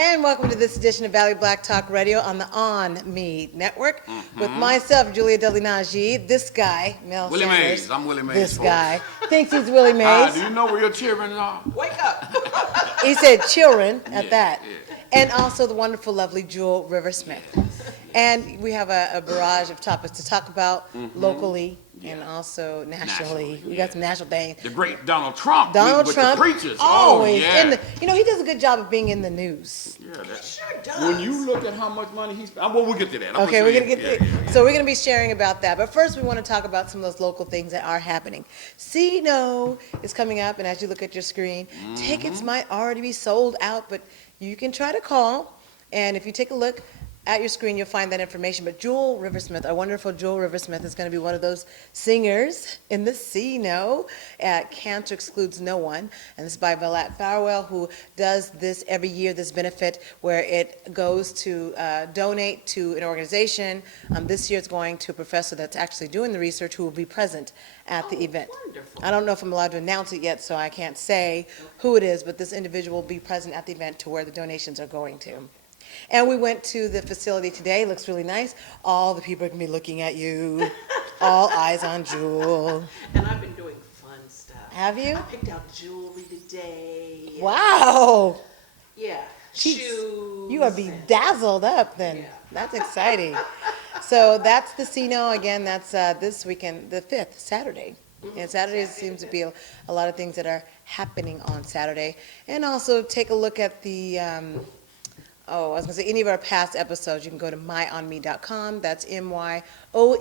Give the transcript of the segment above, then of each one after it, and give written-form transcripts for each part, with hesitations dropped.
And welcome to this edition of Valley Black Talk Radio on the ONME Network with myself, Julia Delinaji, this guy, Mel Willie Sanders. Mays. I'm Willie Mays. This folks. guy thinks he's Willie Hi, Mays. do you know where your children are? Wake up. He said children at Yeah, that. yeah. And also the wonderful, lovely Jewel Riversmith. And we have a barrage of topics to talk about locally and also nationally. We got some national things. The great Donald Trump. Donald with Trump, the preachers. always Oh, yeah. in the, he does a good job of being in the news. Yeah, that, Sure does. when you look at how much money he's, well, we'll get to that. I'm Okay, we're gonna show get you. to so we're gonna be sharing about that. But first, we want to talk about some of those local things that are happening. See No is coming up, and as you look at your screen, tickets might already be sold out, but you can try to call. And if you take a look at your screen, you'll find that information. But Jewel Riversmith, our wonderful Jewel Riversmith, is going to be one of those singers in the See No at Cancer Excludes No One. And this is by Valat Farwell, who does this every year, this benefit where it goes to donate to an organization. This year it's going to a professor that's actually doing the research who will be present at the event. Wonderful. I don't know if I'm allowed to announce it yet, so I can't say who it is, but this individual will be present at the event to where the donations are going to. And we went to the facility today. It looks really nice. All the people are going to be looking at you. All eyes on Jewel. And I've been doing fun stuff. Have you? I picked out jewelry today. Wow. Yeah. She's- Shoes. You are bedazzled up then. Yeah. That's exciting. So that's the CNO. Again, that's this weekend, the 5th, Saturday. And Saturday seems to be a lot of things that are happening on Saturday. And also take a look at the... I was going to say, any of our past episodes, you can go to myonme.com. That's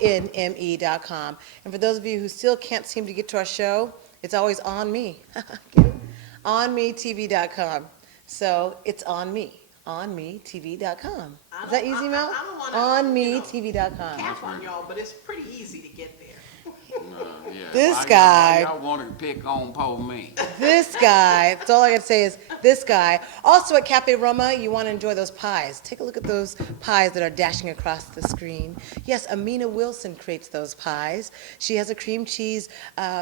MYONME.com. And for those of you who still can't seem to get to our show, it's always on me. OnMeTV.com. So it's on me. OnMeTV.com. Is that easy, Mel? I don't wanna, OnMeTV.com. cap on y'all, but it's pretty easy to get there. Yeah. This Why guy- Y'all want to pick on poor me. This guy, that's all I got to say is this guy. Also at Cafe Roma, you want to enjoy those pies. Take a look at those pies that are dashing across the screen. Yes, Amina Wilson creates those pies. She has a cream cheese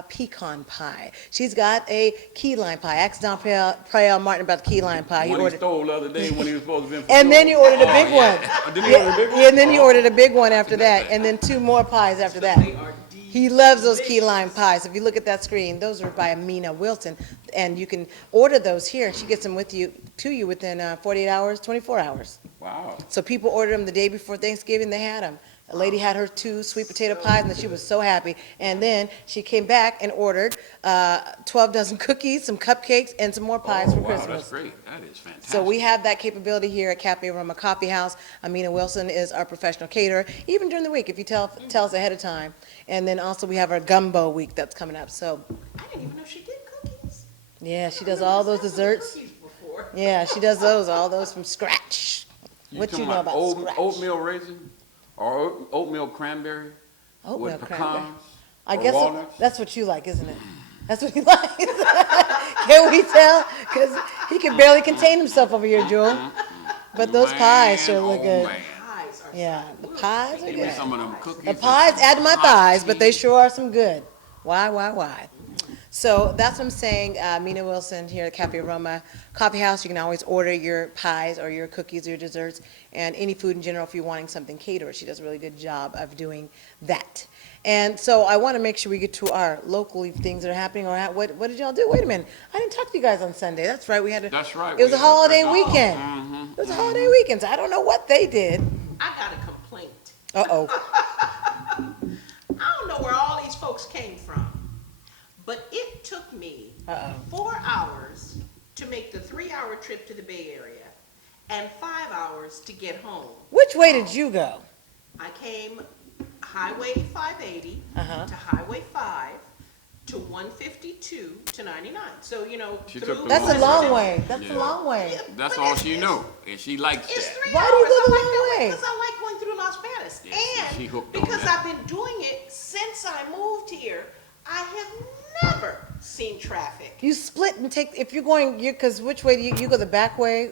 pecan pie. She's got a key lime pie. Ask Don Prayel Martin about the key lime pie. One he stole the other day when he was supposed to be in And then you ordered a big one. Did he order a big one? Yeah, and then you ordered a big one after that, and then 2 more pies after that. They are He loves those key lime pies. If you look at that screen, those are by Amina Wilson, and you can order those here, and she gets them to you within 48 hours, 24 hours. Wow. So people ordered them the day before Thanksgiving, they had them. A lady had her 2 sweet potato pies, and she was so happy. And then she came back and ordered 12 dozen cookies, some cupcakes, and some more pies for wow, Christmas. that's great. That is fantastic. So we have that capability here at Cafe Roma Coffee House. Amina Wilson is our professional caterer, even during the week if you tell us ahead of time. And then also we have our gumbo week that's coming up. So I didn't even know she did cookies. yeah, she does all those desserts. Cookies before. Yeah, she does all those from scratch. What you talking know about scratch? oatmeal raisin or oatmeal cranberry Oatmeal with cranberry. pecans I or guess walnuts? that's what you like, isn't it? That's what he likes. Can we tell? Because he can barely contain himself over here, Jewel. But those pies sure look good. Man. Pies are Yeah, the pies are Give me good. some of them cookies. The and pies some add to my hot thighs, but they tea. sure are some good. Why? So that's what I'm saying. Mina Wilson here at Cafe Roma Coffee House. You can always order your pies or your cookies or your desserts and any food in general if you're wanting something catered. She does a really good job of doing that. And so I want to make sure we get to our local things that are happening. Or what did y'all do? Wait a minute. I didn't talk to you guys on Sunday. That's right. We had That's right. It was a We had a holiday special- weekend. Mhm. It was a holiday weekend. So I don't know what they did. I got a complaint. Uh-oh. I don't know where all these folks came from, but it took me Uh-oh. 4 hours to make the 3-hour trip to the Bay Area and 5 hours to get home. Which way did you go? I came Highway 580 Uh-huh. to Highway 5 to 152 to 99. So, She through took the That's a long way. Yeah. That's a long way. That's But all it's- she knew, and she likes It's that. 3 Why hours. do you go the I like long that way? Because I like going through Las Vegas. Yeah, she And hooked on because that. I've been doing it since I moved here, I have never seen traffic. You split and take, if you're going, because which way do you go the back way?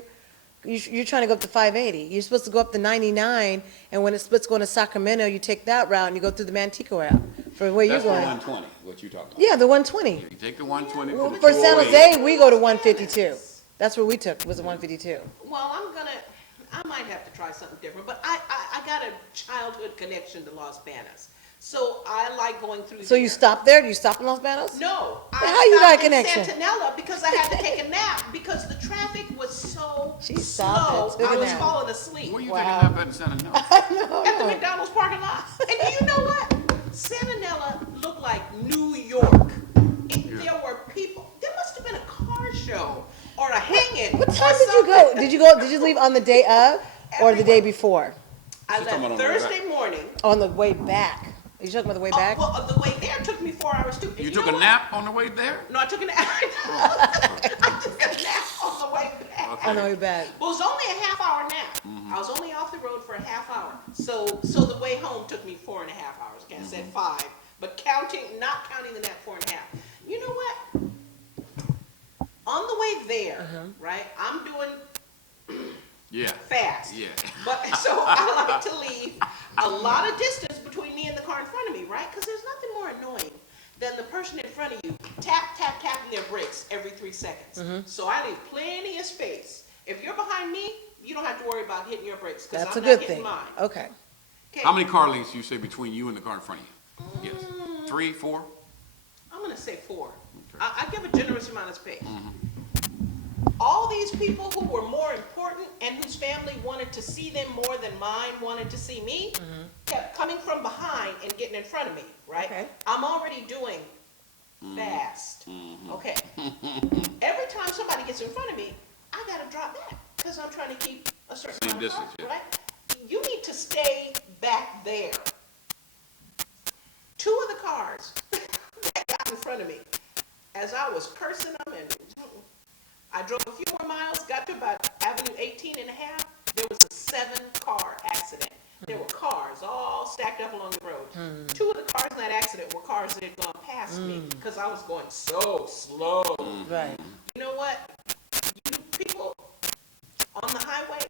You're trying to go up to 580. You're supposed to go up the 99, and when it splits going to Sacramento, you take that route and you go through the Manteca route for where you're That's the going. 120, what you talking about. Yeah, the 120. You take the 120 Well, for the for San 208. Jose, we go to 152. That's where we took, was the 152. Well, I might have to try something different, but I got a childhood connection to Los Banos. So I like going through So there. you stopped there? Do you stop in Los Banos? No. Then how you got a stopped in connection? Santanella because I had to take a nap because the traffic was so She slow. stopped and took I a was nap. falling asleep Where you Wow. taking that at Santa Ana? at the McDonald's parking lot. And do you know what? Santanella looked like New York. There were people. There must have been a car show or a hanging. What or time did you go? something. Did you leave on the day of or the day before? I She's talking left about on the way back. Thursday morning. On the way back. Are you talking about the way back? Well, the way there took me 4 hours too. And You know took a what? nap on the way there? No, I took a nap. I took a nap on the way back. On the way back. Well, it was only a half-hour nap. I was only off the road for a half hour. So the way home took me 4.5 hours. Okay, I said 5, but not counting the nap, 4.5. You know what? On the way there, right? I'm doing Yeah. fast. Yeah. But so I like to leave a lot of distance between me and the car in front of me, right? Because there's nothing more annoying than the person in front of you tapping their brakes every 3 seconds. So I leave plenty of space. If you're behind me, you don't have to worry about hitting your brakes because That's I'm a not good hitting thing. mine. Okay. Okay. How many car lengths you say between you and the car in front of you? Yes. 3, 4? I'm gonna say 4. Okay. I give a generous amount of space. All these people who were more important and whose family wanted to see them more than mine wanted to see me kept coming from behind and getting in front of me, right? Okay. I'm already doing fast. Okay. Every time somebody gets in front of me, I gotta drop back because I'm trying to keep a certain Same amount of distance, cars, yeah. right? You need to stay back there. 2 of the cars that got in front of me, as I was cursing them and I drove a few more miles, got to about Avenue 18 and a half, there was a 7-car accident. There were cars all stacked up along the road. 2 of the cars in that accident were cars that had gone past me because I was going so slow. Right. You know what? You people on the highway,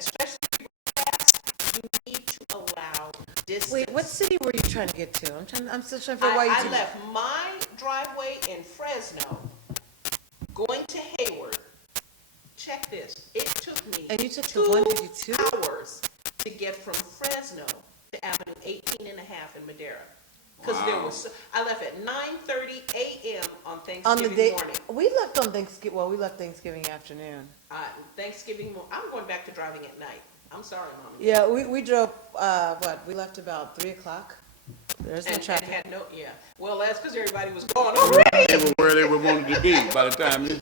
especially people fast, you need to allow distance. Wait, what city were you trying to get to? I'm still trying to figure out why you I did left my driveway in Fresno, going to Hayward. Check this. It took me And you took the 2 152? hours to get from Fresno to Avenue 18 and a half in Madera. Because there Wow. was, I left at 9:30 a.m. on on Thanksgiving the day morning. we left on Thanksgiving. Well, we left Thanksgiving afternoon. I'm going back to driving at night. I'm sorry, Mom. Yeah, we drove. We left about 3:00. There's no And traffic. had no, yeah. Well, that's because everybody was gone already. They were where they were wanted to be by the time you.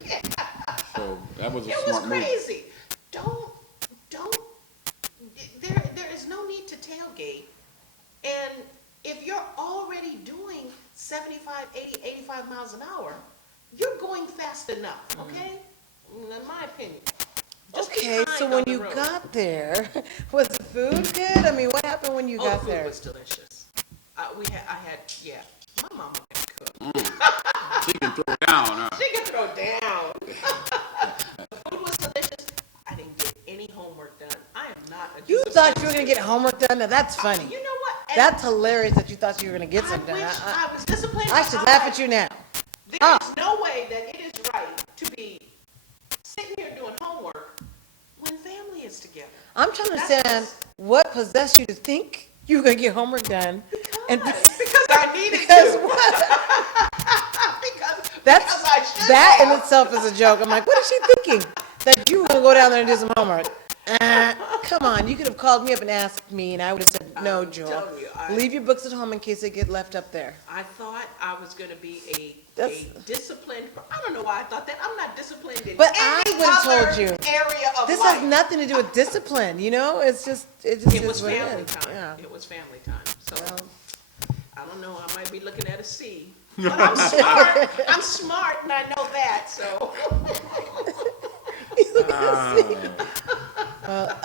So that was a It was smart move. crazy. Don't, there is no need to tailgate. And if you're already doing 75, 80, 85 miles an hour, you're going fast enough, okay? In my opinion. Just be Okay, kind so on when the you road. got there, was the food good? I mean, what happened when you Oh, got the food there? was delicious. Yeah. My mama can cook. She can throw down, huh? She can throw down. The food was delicious. I didn't get any homework done. I am not a You disciplined thought you were gonna get student. homework done? Now that's funny. You know what? And That's hilarious that you thought you were gonna get I something wish done. I was disciplined. I but should I'm laugh like, at you now. There's no way that it is right to be sitting here doing homework when family is together. I'm trying to That's understand what possessed you to think you were gonna get homework done. And Because I needed because to. what? Because That's I should that in have. itself is a joke. I'm like, what is she thinking? That you were gonna go down there and do some homework? Come on, you could have called me up and asked me, and I would have said, no, I'm Jewel. telling you, Leave your books at home in case they get left up there. I thought I was going to be a That's- disciplined. I don't know why I thought that. I'm not disciplined in But I any would've told other you. area of This life. has nothing to do with discipline, you know? It just It is was what family it is. time. Yeah. It was family time. So Well, I don't know. I might be looking at a C. But I'm smart. I'm smart, and I know that. So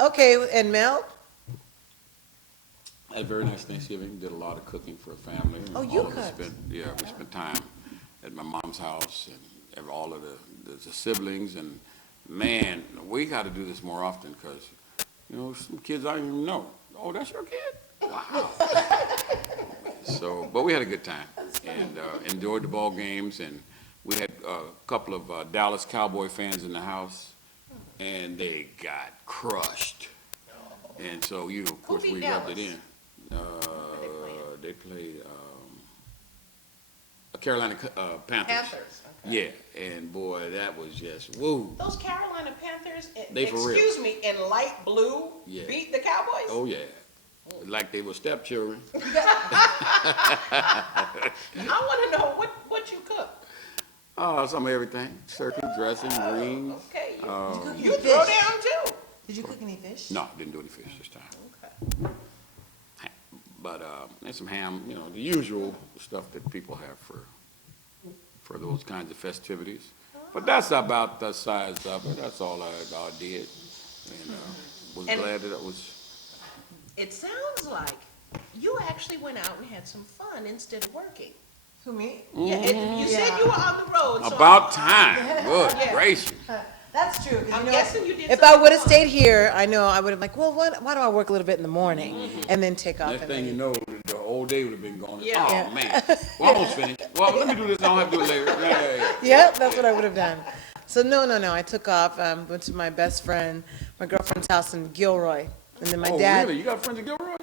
okay, and Mel? Had a very nice Thanksgiving. Did a lot of cooking for a family. Oh, you All of us cooked? we spent time at my mom's house and all of the siblings. And man, we got to do this more often because, some kids I don't even know. Oh, that's your kid? Wow. So, but we had a good time and enjoyed the ball games. And we had a couple of Dallas Cowboy fans in the house, and they got crushed. And so, of course, beat we rubbed it Dallas? in. They played Carolina Panthers. Panthers. Okay. Yeah, and boy, that was just woo. Those Carolina Panthers, They for real. excuse me, in light blue, Yeah. beat the Cowboys? Oh yeah, like they were stepchildren. I want to know what you cook. Some of everything: turkey, dressing, greens. Okay, Did you cook throw fish? down too. Did you cook any fish? No, didn't do any fish this time. Okay. But and some ham, the usual stuff that people have for those kinds of festivities. But that's about the size of it. That's all I did, and was And- glad that it was. It sounds like you actually went out and had some fun instead of working. Who, me? Yeah, you said you were on the road. So About time. Good Yeah. gracious. That's true. 'Cause I'm you know, guessing you did if I something would have fun. stayed here, I know I would have like, well, why do I work a little bit in the morning and then take off? Next and thing you then, know, the whole day would have been gone. Yeah. Oh Yeah. man, well, almost finished. Well, let me do this. I don't have to do it later. Yeah. yeah, that's what I would have done. So no, I took off. Went to my best friend, my girlfriend's house in Gilroy, and then my Oh dad. really? You got friends in Gilroy?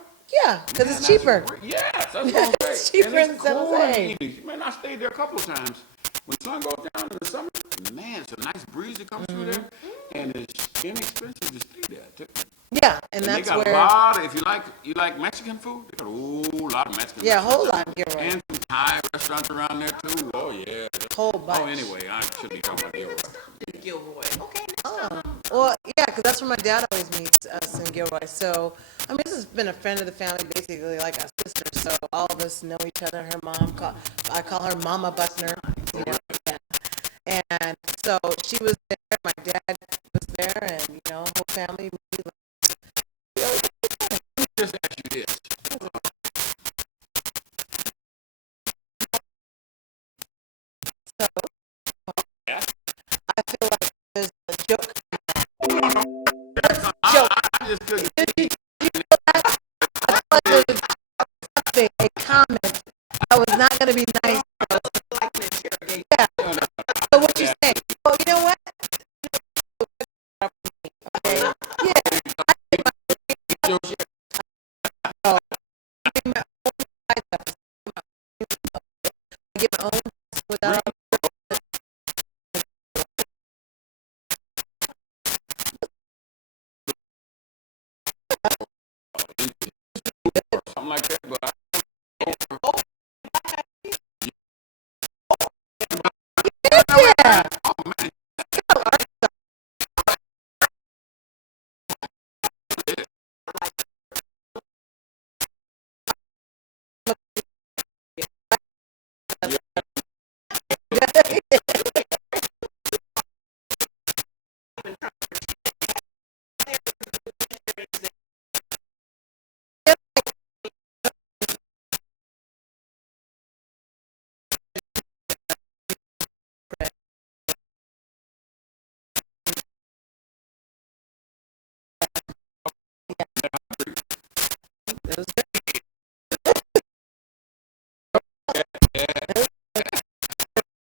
Yeah, because Man, it's that's cheaper. great. Yes, that's what I'm saying. It's cheaper And in it's San cool in the Jose. evenings. Man, I stayed there a couple of times. When the sun goes down in the summer, man, it's a nice breeze that comes through there, and it's inexpensive to stay there too. Yeah, and And they that's got where. a lot. If you like Mexican food, they got a whole lot of Mexican. Yeah, a whole restaurants. lot in Gilroy. And some Thai restaurants around there too. Oh yeah. Whole bunch. Oh anyway, I should be talking about Gilroy. Gilroy. Okay, next time. Well, yeah, because that's where my dad always meets us in Gilroy. So, I mean, this has been a friend of the family, basically like a sister. So all of us know each other. Her mom, I call her Mama Buckner. You know, yeah. And so she was there. My dad was there, and whole family. Just ask you this. So Yeah. I feel like there's a joke. I just couldn't. A comment that was not going to be nice. Like an interrogation. Yeah. So what you say? Well, you know what? Okay. Yeah. I get my own without. Something like that, but Yeah.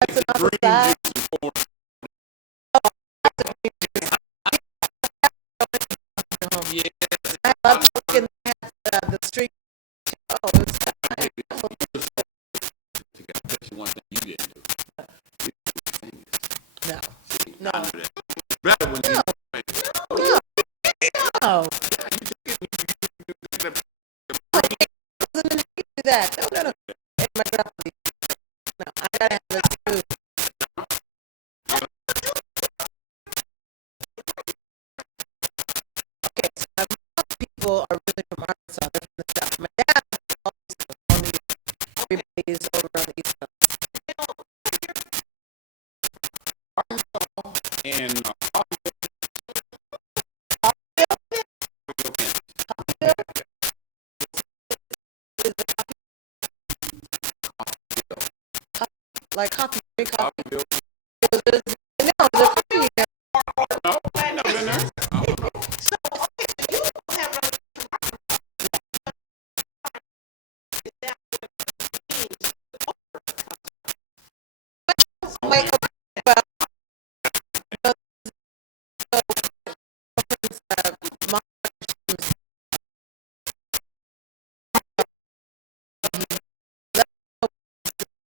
That's another side. I love looking at the street. Oh, it's that's one thing you didn't do. no, See, No. I knew that. Better when you. no. Do that. No. Hey, my grandpa. No, I gotta have this food. Okay, so my mom people are really from Arkansas. They're from the South. My dad always on the everybody's over on the East Coast. And Like coffee, drink coffee. Bill, No, there's coffee. no, I never been there. So, okay, so you don't have Wait,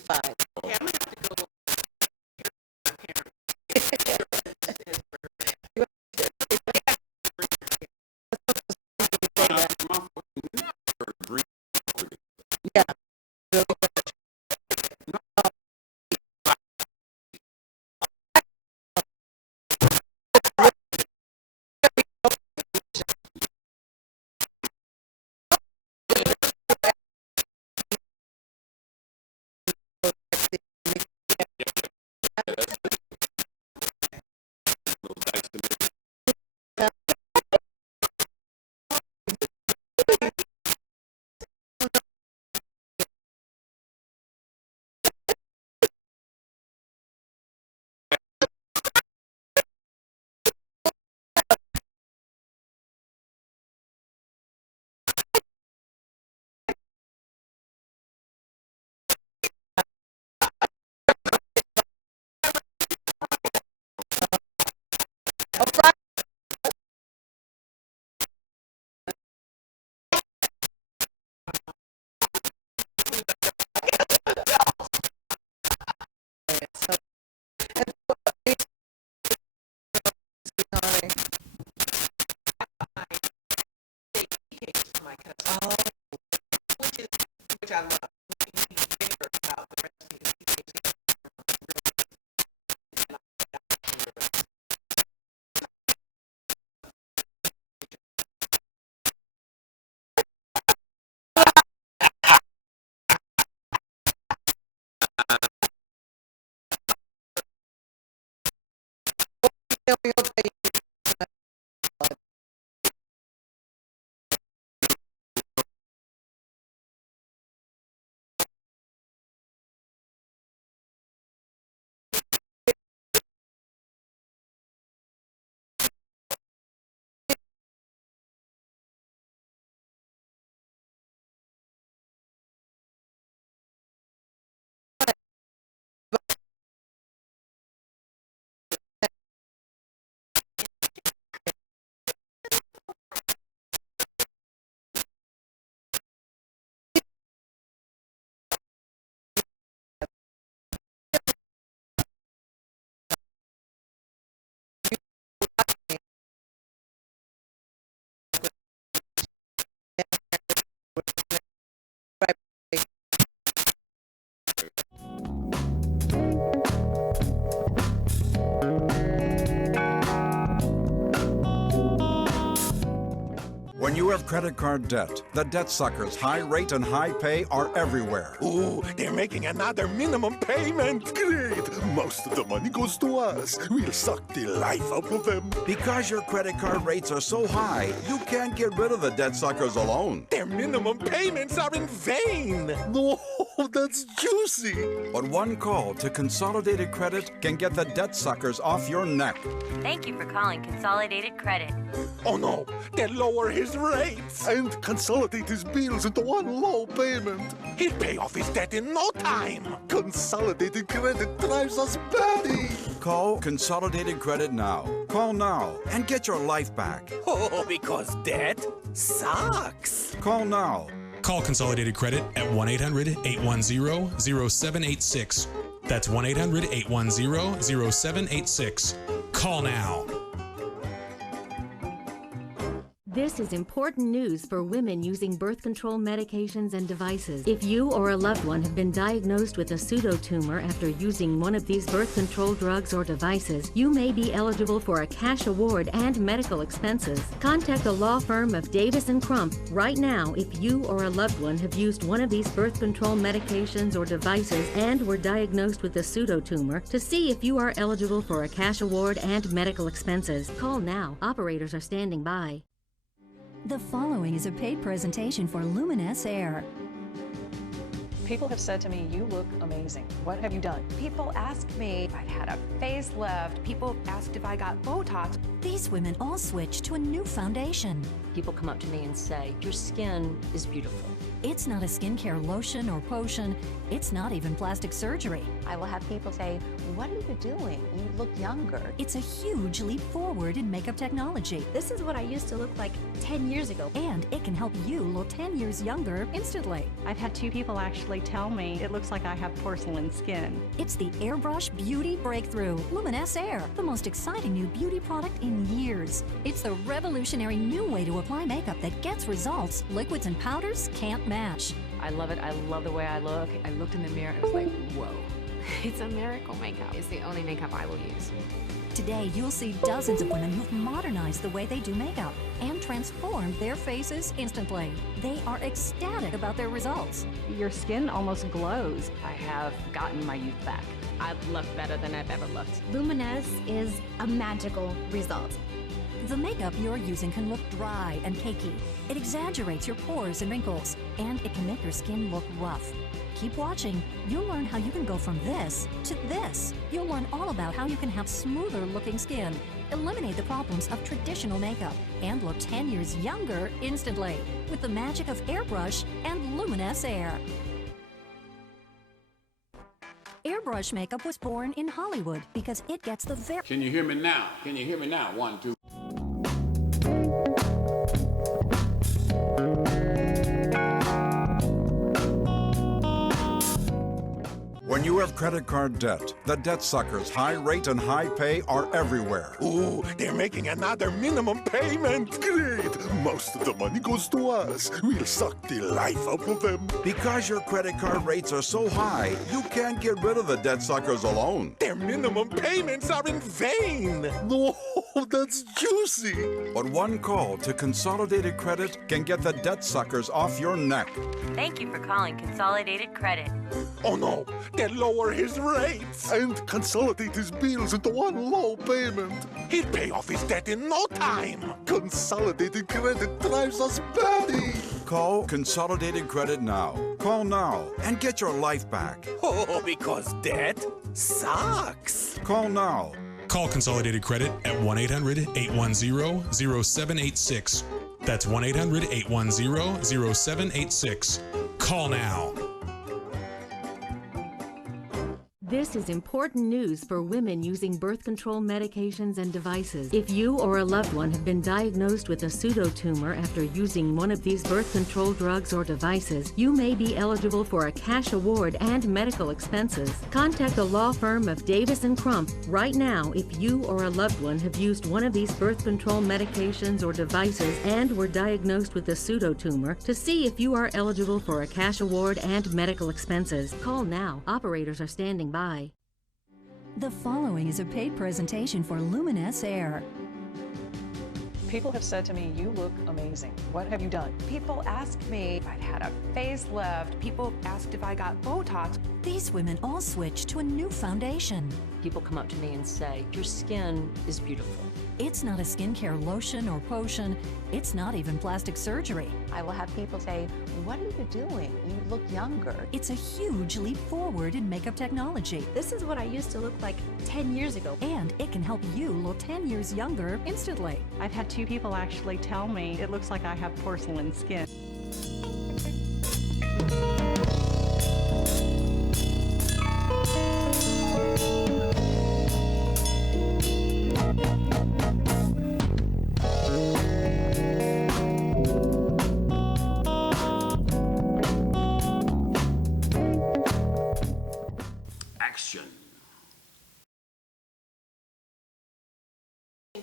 Fine. Okay, I'm gonna have to go my parents. Yeah. For my cousin, which I love. He's bitter about the recipe because he takes it. When you have credit card debt, the debt suckers' high rate and high pay are everywhere. Ooh, they're making another minimum payment. Great. Most of the money goes to us. We'll suck the life out of them. Because your credit card rates are so high, you can't get rid of the debt suckers alone. Their minimum payments are in vain. No, that's juicy. But one call to Consolidated Credit can get the debt suckers off your neck. Thank you for calling Consolidated Credit. Oh no, they'll lower his rates. And consolidate his bills into one low payment. He'll pay off his debt in no time. Consolidated Credit drives us batty. Call Consolidated Credit now. Call now and get your life back. Oh, because debt sucks. Call now. Call Consolidated Credit at 1-800-810-0786. That's 1-800-810-0786. Call now. This is important news for women using birth control medications and devices. If you or a loved one have been diagnosed with a pseudotumor after using one of these birth control drugs or devices, you may be eligible for a cash award and medical expenses. Contact the law firm of Davis & Crump right now if you or a loved one have used one of these birth control medications or devices and were diagnosed with a pseudotumor to see if you are eligible for a cash award and medical expenses. Call now. Operators are standing by. The following is a paid presentation for Luminous Air. People have said to me, you look amazing. What have you done? People asked me if I'd had a facelift. People asked if I got Botox. These women all switched to a new foundation. People come up to me and say, your skin is beautiful. It's not a skincare lotion or potion. It's not even plastic surgery. I will have people say, what are you doing? You look younger. It's a huge leap forward in makeup technology. This is what I used to look like 10 years ago. And it can help you look 10 years younger instantly. I've had 2 people actually tell me it looks like I have porcelain skin. It's the Airbrush Beauty Breakthrough, Luminous Air, the most exciting new beauty product in years. It's the revolutionary new way to apply makeup that gets results liquids and powders can't match. I love it. I love the way I look. I looked in the mirror and was like, whoa. It's a miracle makeup. It's the only makeup I will use. Today, you'll see dozens of women who've modernized the way they do makeup and transformed their faces instantly. They are ecstatic about their results. Your skin almost glows. I have gotten my youth back. I look better than I've ever looked. Luminous is a magical result. The makeup you're using can look dry and cakey. It exaggerates your pores and wrinkles, and it can make your skin look rough. Keep watching. You'll learn how you can go from this to this. You'll learn all about how you can have smoother looking skin, eliminate the problems of traditional makeup, and look 10 years younger instantly with the magic of Airbrush and Luminous Air. Airbrush makeup was born in Hollywood because it gets the very... Can you hear me now? Can you hear me now? 1, 2. When you have credit card debt, the debt suckers' high rate and high pay are everywhere. Ooh, they're making another minimum payment. Great. Most of the money goes to us. We'll suck the life out of them. Because your credit card rates are so high, you can't get rid of the debt suckers alone. Their minimum payments are in vain. No, that's juicy. But one call to Consolidated Credit can get the debt suckers off your neck. Thank you for calling Consolidated Credit. Oh no, they lower his rates and consolidate his bills into one low payment. He'd pay off his debt in no time. Consolidated Credit drives us batty. Call Consolidated Credit now. Call now and get your life back. Oh, because debt sucks. Call now. Call Consolidated Credit at 1-800-810-0786. That's 1-800-810-0786. Call now. This is important news for women using birth control medications and devices. If you or a loved one have been diagnosed with a pseudotumor after using one of these birth control drugs or devices, you may be eligible for a cash award and medical expenses. Contact the law firm of Davis & Crump right now if you or a loved one have used one of these birth control medications or devices and were diagnosed with a pseudotumor to see if you are eligible for a cash award and medical expenses. Call now. Operators are standing by. The following is a paid presentation for Luminous Air. People have said to me, you look amazing. What have you done? People ask me if I've had a facelift. People asked if I got Botox. These women all switched to a new foundation. People come up to me and say, your skin is beautiful. It's not a skincare lotion or potion. It's not even plastic surgery. I will have people say, what are you doing? You look younger. It's a huge leap forward in makeup technology. This is what I used to look like 10 years ago. And it can help you look 10 years younger instantly. I've had 2 people actually tell me it looks like I have porcelain skin.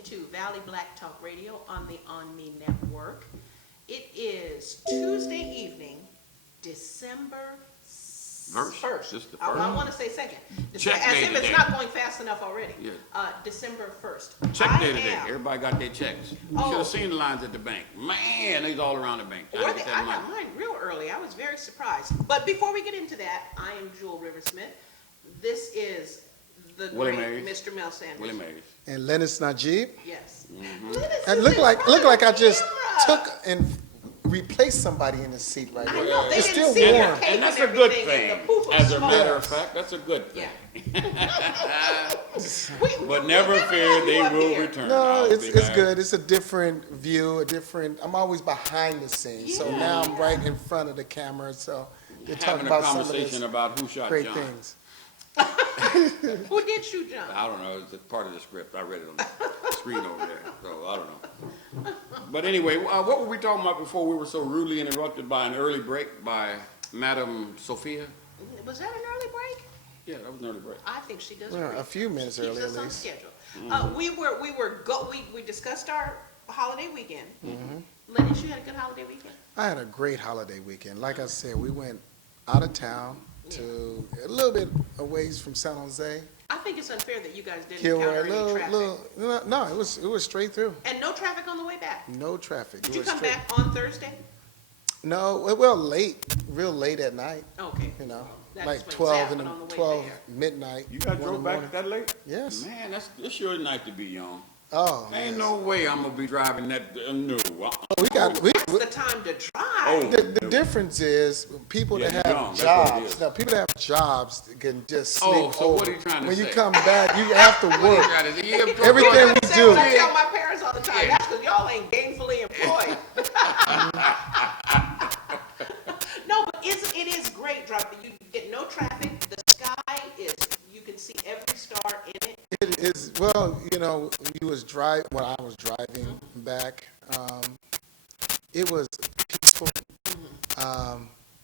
To Valley Black Talk Radio on the ONME network. It is Tuesday evening, December 1st. Just the I first. want to say second. Check as day if it's today. not going fast enough already. Yeah. December 1st. Check day today. Everybody got their checks. You should have seen the lines at the bank. Man, they's all around the bank. I got mine real early. I was very surprised. But before we get into that, I am Jewel Riversmith. This is the Willie great Mays. Mr. Mel Sanders. Willie Mays. And Lennox Najib. Yes. Mm-hmm. Lennox And is look in like front of I the just camera. took and replace somebody in the seat right I now. know, they It's didn't still see the warm. cake And that's and a good everything thing. and the poof of As a smoke. matter of fact, that's a good thing. But We never never fear, had they you up will here. return. No, I'll it's be back. good. It's a different view, I'm always behind the scenes. So now I'm right in front of the camera, so they're talking Having a about some of conversation this about who shot great John. things. Who did shoot John? I don't know. It's a part of the script. I read it on the screen over there. So I don't know. But anyway, what were we talking about before we were so rudely interrupted by an early break by Madam Sophia? Was that an early break? Yeah, that was an early break. I think she does. Well, a few minutes Keeps early us at on least. schedule. We discussed our holiday weekend. Mm-hmm. Lennox, you had a good holiday weekend? I had a great holiday weekend. Like I said, we went out of town to a little bit a ways from San Jose. I think it's unfair that you guys didn't Kilroy, encounter any traffic. no, it was straight through. And no traffic on the way back? No traffic. Did It you was come straight. back on Thursday? No, well, real late at night. Okay. You know, That like explains 12 that, in but the on the way 12 there. midnight. You guys 1 in drove the back morning. that late? Yes. Man, it's your night to be young. Oh, Ain't no way I'm gonna be driving that. No. we got That's the time to drive. Oh, the difference is people Yeah, that you're have young, that's what it jobs. is. Now, people that have jobs can just sleep Oh, so over. what are you trying to when say? you come back, you have to What you work. trying to say? Yeah, Everything we That's do. what I tell my parents all the time. That's because y'all ain't gainfully employed. No, but it is great driving. You get no traffic. The sky is, you can see every star in it. It is, well, you know, when I was driving back, it was peaceful. A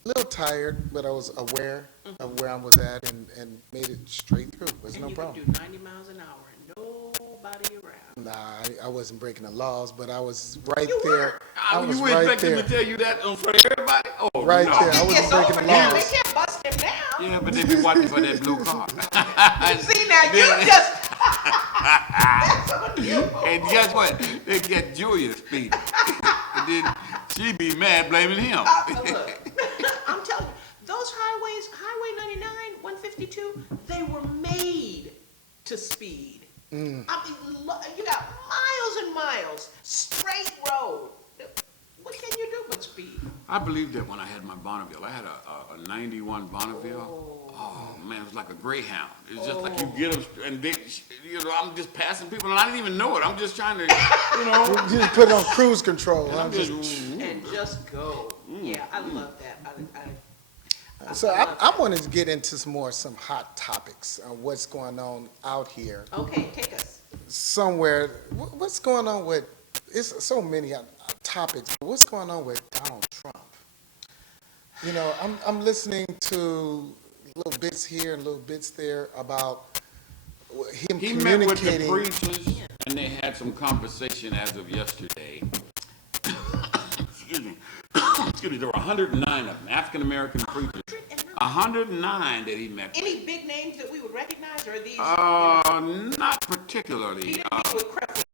little tired, but I was aware of where I was at and made it straight through. It was And no you problem. can do 90 miles an hour and nobody around. Nah, I wasn't breaking the laws, but I was right You there. were. I was you right expect him there. to tell you that in front of everybody? Oh, Right no. there. I wasn't It's breaking over the now. laws. They can't bust him now. Yeah, but they be watching for that blue car. See, now you just. That's on you. And guess what? They get Julia speed. And then she be mad blaming him. Look, I'm telling you, those highways, Highway 99, 152, they were made to speed. I mean, you got miles and miles, straight road. What can you do but speed? I believe that when I had my Bonneville. I had a 91 Bonneville. Oh, man, it was like a Greyhound. It's just like you get them, and they, you know, I'm just passing people, and I didn't even know it. I'm just trying to, you know. You just put it on cruise control. And I'm just, And just go. Yeah, I love that. So I wanted to get into some hot topics on what's going on out here. Okay, take us. Somewhere, what's going on with, it's so many topics, but what's going on with Donald Trump? You know, I'm listening to little bits here and little bits there about him he met with the communicating. preachers, and they had some conversation as of yesterday. Excuse me. Excuse me. There were 109 of them, African American preachers. 109 that he met with. Any big names that we would recognize, or are these? Not particularly. He didn't meet with Creflo.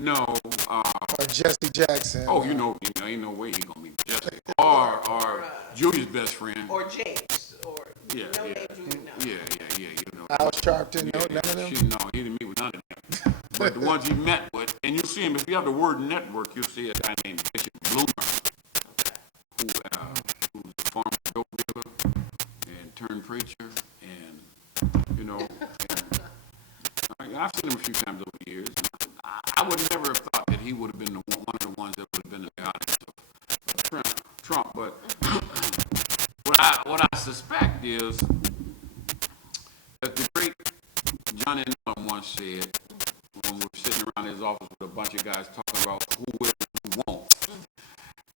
No. Or Jesse Jackson. Oh, you know, ain't no way he gonna meet Jesse or Julia's best friend. Or James, or Yeah, no yeah. names you would know. Yeah, you know. Al Sharpton, no, none of them? No, he didn't meet with none of them. But the ones he met with, and you'll see him, if you have the word network, you'll see a guy named Bishop Bloomer, who's a former dope dealer and turned preacher, and, you know, I've seen him a few times over the years. I would never have thought that he would have been one of the ones that would have been in the audience of Trump. But what I suspect is that the great John N. once said, when we were sitting around his office with a bunch of guys talking about who will and who won't,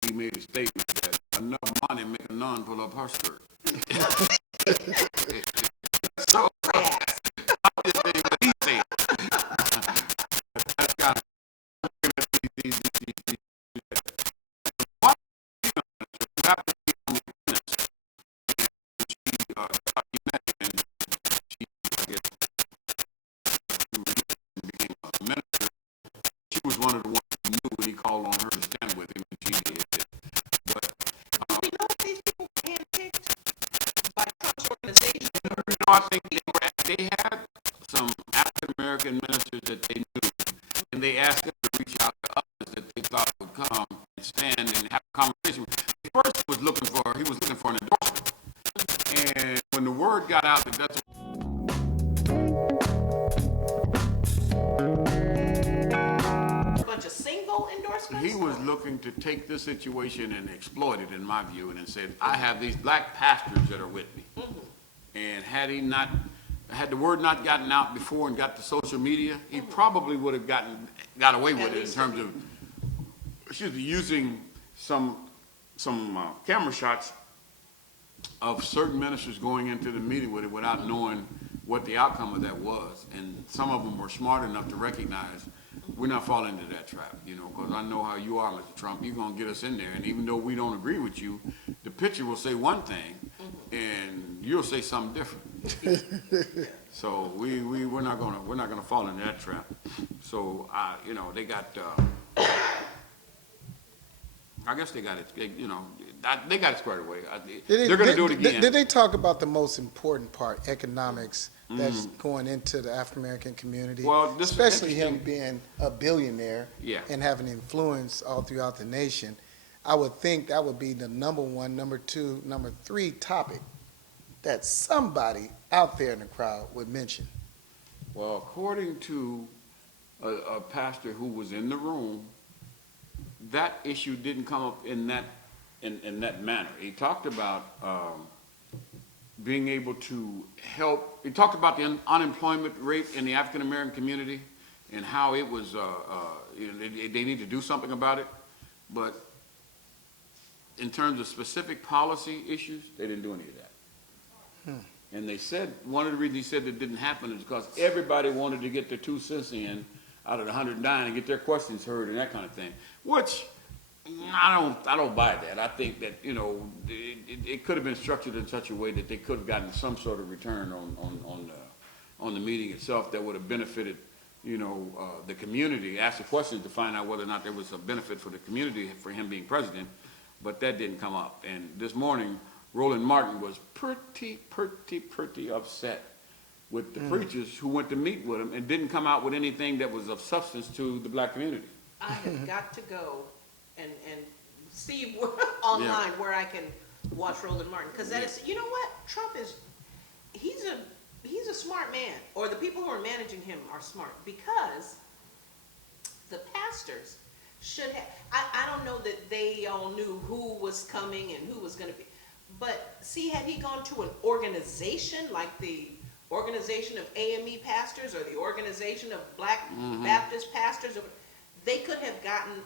he made a statement that enough money make a nun pull up her skirt. So, I'm just saying what he said. That's kind of what you have to be on the fence. She met him, and she, I guess, became a minister. She was one of the ones who knew when he called on her to stand with him, and she did. But Do we know if these people were handpicked by Trump's organization? you know, I think they had some African American ministers that they knew, and they asked them to reach out to others that they thought would come and stand and have a conversation. looking for an endorsement. And when the word got out that that's A bunch of single endorsements? he was looking to take this situation and exploit it, in my view, and then said, I have these black pastors that are with me. And had the word not gotten out before and got to social media, he probably would have got away with it in terms of, using some camera shots of certain ministers going into the meeting with it without knowing what the outcome of that was. And some of them were smart enough to recognize we're not falling into that trap, because I know how you are, Mr. Trump. You're going to get us in there. And even though we don't agree with you, the picture will say one thing and you'll say something different. So we're not gonna fall into that trap. So they got I guess they got it. They got it squared away. They're gonna do it again. Did they talk about the most important part, economics, that's going into the African American community? Well, especially him being a billionaire Yeah. and having influence all throughout the nation. I would think that would be the number one, number two, number three topic that somebody out there in the crowd would mention. Well, according to a pastor who was in the room, that issue didn't come up in that manner. He talked about being able to help. He talked about the unemployment rate in the African American community and how it was. They need to do something about it, but in terms of specific policy issues, they didn't do any of that. And they said, one of the reasons he said that didn't happen is because everybody wanted to get their 2 cents in out of the 109 and get their questions heard and that kind of thing, which I don't buy that. I think that, it could have been structured in such a way that they could have gotten some sort of return on the meeting itself that would have benefited, the community. Ask the questions to find out whether or not there was a benefit for the community for him being president, but that didn't come up. And this morning, Roland Martin was pretty upset with the preachers who went to meet with him and didn't come out with anything that was of substance to the black community. I have got to go and see online where I can watch Roland Martin, because that is, you know what, Trump is, he's a smart man, or the people who are managing him are smart, because the pastors should have, I don't know that they all knew who was coming and who was going to be, but see, had he gone to an organization like the organization of AME pastors or the organization of Black Baptist pastors, they could have gotten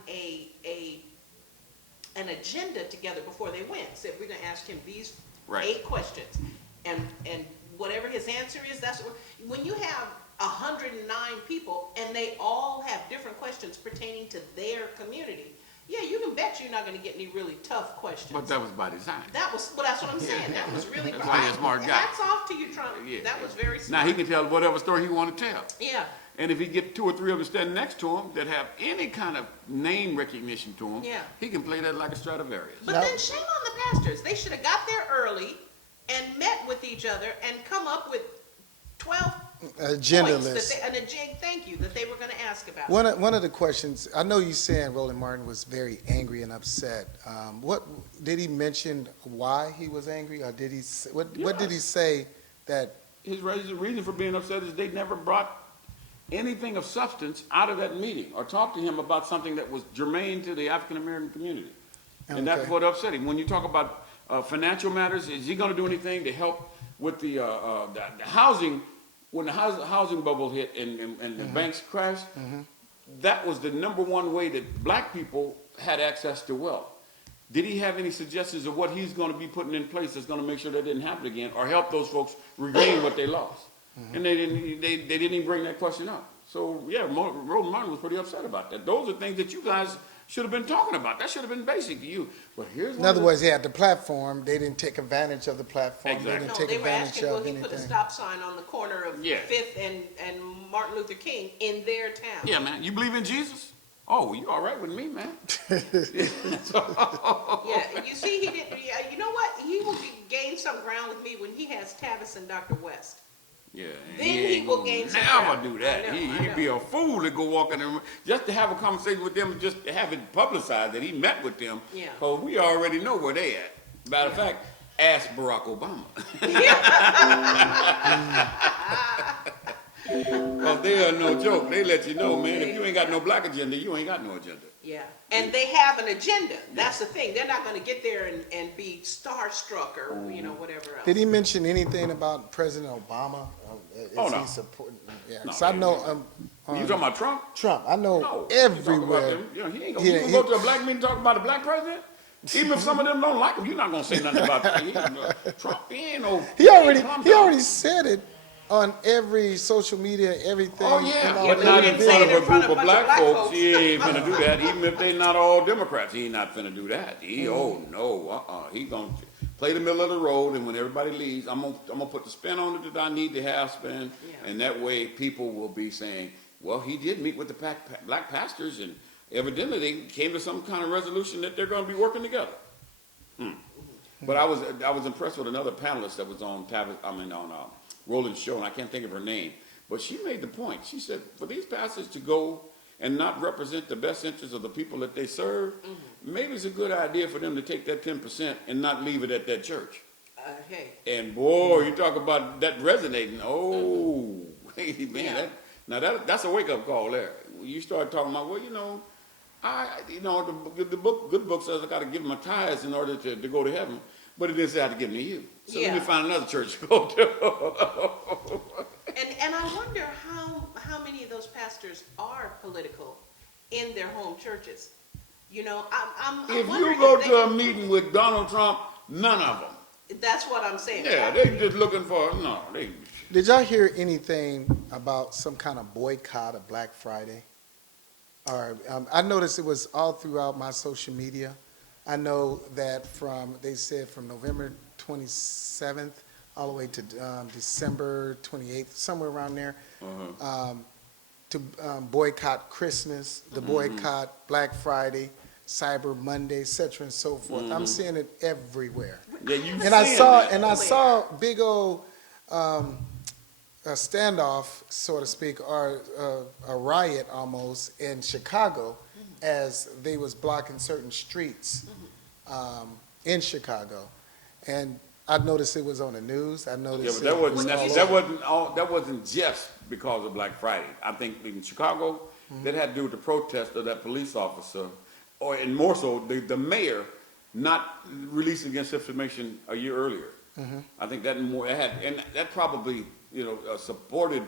an agenda together before they went. So if we're going to ask him these 8 questions, and whatever his answer is, that's what, when you have 109 people and they all have different questions pertaining to their community, yeah, you can bet you're not going to get any really tough questions. But that was by design. Well, that's what I'm saying. That was really That's why he's a smart guy. Hats off to you, Trump. Yeah. That was very smart. Now he can tell whatever story he want to tell. Yeah. And if he get 2 or 3 of them standing next to him that have any kind of name recognition to him, he can play that like a Stradivarius. But then shame on the pastors. They should have got there early and met with each other and come up with 12 agenda points list. that they were going to ask about. One of the questions, I know you saying Roland Martin was very angry and upset. What did he mention why he was angry, or did he what did he say that his reason for being upset is they never brought anything of substance out of that meeting or talked to him about something that was germane to the African American community. And that's what upset him. When you talk about financial matters, is he going to do anything to help with the housing? When the housing bubble hit and the banks crashed, that was the #1 way that black people had access to wealth. Did he have any suggestions of what he's going to be putting in place that's going to make sure that didn't happen again, or help those folks regain what they lost? And they didn't even bring that question up. So yeah, Roland Martin was pretty upset about that. Those are things that you guys should have been talking about. That should have been basic to you. But here's in other words, he had the platform. They didn't take advantage of the platform. Exactly. They didn't No, take they were advantage asking, of will he anything. put a stop sign on the corner of 5th and Martin Luther King in their town? Yeah, man. You believe in Jesus? Oh, you all right with me, man? Yeah, you see, he didn't. You know what? He will gain some ground with me when he has Tavis and Dr. West. Yeah, Then he will gain some never ground. do that. I know. He'd be a fool to go walk in the room just to have a conversation with them, just to have it publicized that he met with them. Yeah. Because we already know where they at. Matter of fact, ask Barack Obama. Well, they are no joke. They let you know, man, if you ain't got no black agenda, you ain't got no agenda. Yeah, and they have an agenda. That's the thing. They're not going to get there and be starstruck or whatever else. Did he mention anything about President Obama? No. He supporting? Yeah, No, so I know. You talking about Trump? Trump. I know No. everywhere. He ain't gonna, you can go to a black meeting and talk about a black president? Even if some of them don't like him, you're not gonna say nothing about that. Trump, he ain't no. He already said it on every social media, everything. Oh yeah, you know, but not in front of a group of black folks. folks. He ain't finna do that. Even if they not all Democrats, he ain't not finna do that. He he gonna play the middle of the road, and when everybody leaves, I'm gonna put the spin on it that I need to have spin, and that way people will be saying, well, he did meet with the black pastors, and evidently they came to some kind of resolution that they're going to be working together. But I was impressed with another panelist that was on Roland's show, and I can't think of her name, but she made the point. She said, for these pastors to go and not represent the best interests of the people that they serve, maybe it's a good idea for them to take that 10% and not leave it at that church. And boy, you talk about that resonating. Oh, hey, man, that's a wake-up call there. You start talking about, well, the good book says I got to give them a tithes in order to go to heaven, but it didn't say I have to give them to you. So let me find another church to go to. And I wonder how many of those pastors are political in their home churches. I'm if wondering you go if to a meeting with Donald Trump, none of them. That's what I'm saying. Yeah, they just looking for Did y'all hear anything about some kind of boycott of Black Friday? Or I noticed it was all throughout my social media. I know that they said from November 27th all the way to December 28th, somewhere around there, to boycott Christmas, to boycott Black Friday, Cyber Monday, etc. and so forth. I'm seeing it everywhere. Yeah, I saw big old a standoff, so to speak, or a riot almost in Chicago, as they was blocking certain streets in Chicago, and I noticed it was on the news. I noticed. Yeah, but that wasn't just because of Black Friday. I think in Chicago, that had to do with the protest of that police officer, and more so the mayor not releasing against information a year earlier. I think that probably supported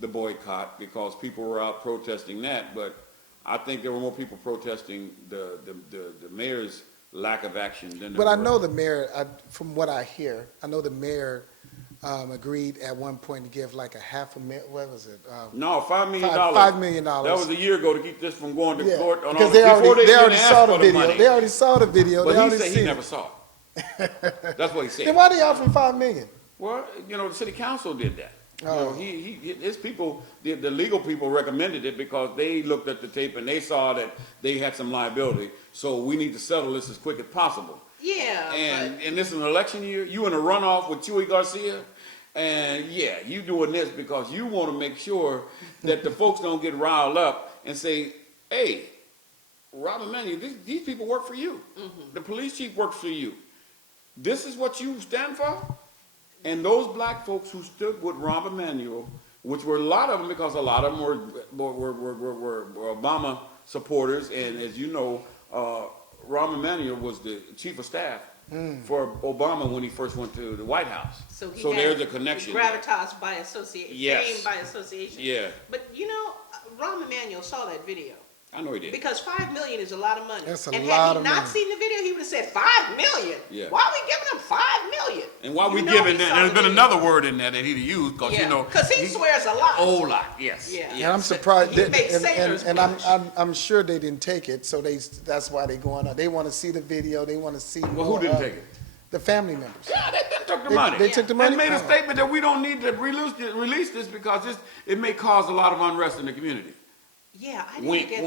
the boycott because people were out protesting that. But I think there were more people protesting the mayor's lack of action than. But I know the mayor, from what I hear, I know the mayor agreed at one point to give like $500,000. What was it? No, $5 million. $5 million. That was a year ago to keep this from going to court. Because they already saw the video. They already saw the video. But he said he never saw it. That's what he said. Then why they offer him $5 million? Well, the city council did that. Oh. His people, the legal people recommended it because they looked at the tape and they saw that they had some liability. So we need to settle this as quick as possible. Yeah. And this is an election year. You in a runoff with Chuy Garcia, and you doing this because you want to make sure that the folks don't get riled up and say, "Hey, Robert Emanuel, these people work for you. The police chief works for you. This is what you stand for." And those black folks who stood with Rahm Emanuel, which were a lot of them, because a lot of them were Obama supporters, and as you know, Rahm Emanuel was the chief of staff for Obama when he first went to the White House. So there's a connection. Gravitas by association. Yes. Fame by association. Yeah. But Rahm Emanuel saw that video. I know he did. Because $5 million is a lot of money. That's a and lot had he of not money. seen the video, he would have said $5 million. Yeah. Why are we giving him $5 million? And why we giving that? There's been another word in there that he'd have used because because he swears a lot. Whole lot, yes. Yeah. And I'm surprised. He makes sailors and I'm sure they didn't take it. So that's why they going on. They want to see the video. They want to see. Well, who didn't take it? The family members. Yeah, they took the money. They took the money. And made a statement that we don't need to release this because it may cause a lot of unrest in the community. Yeah, I didn't get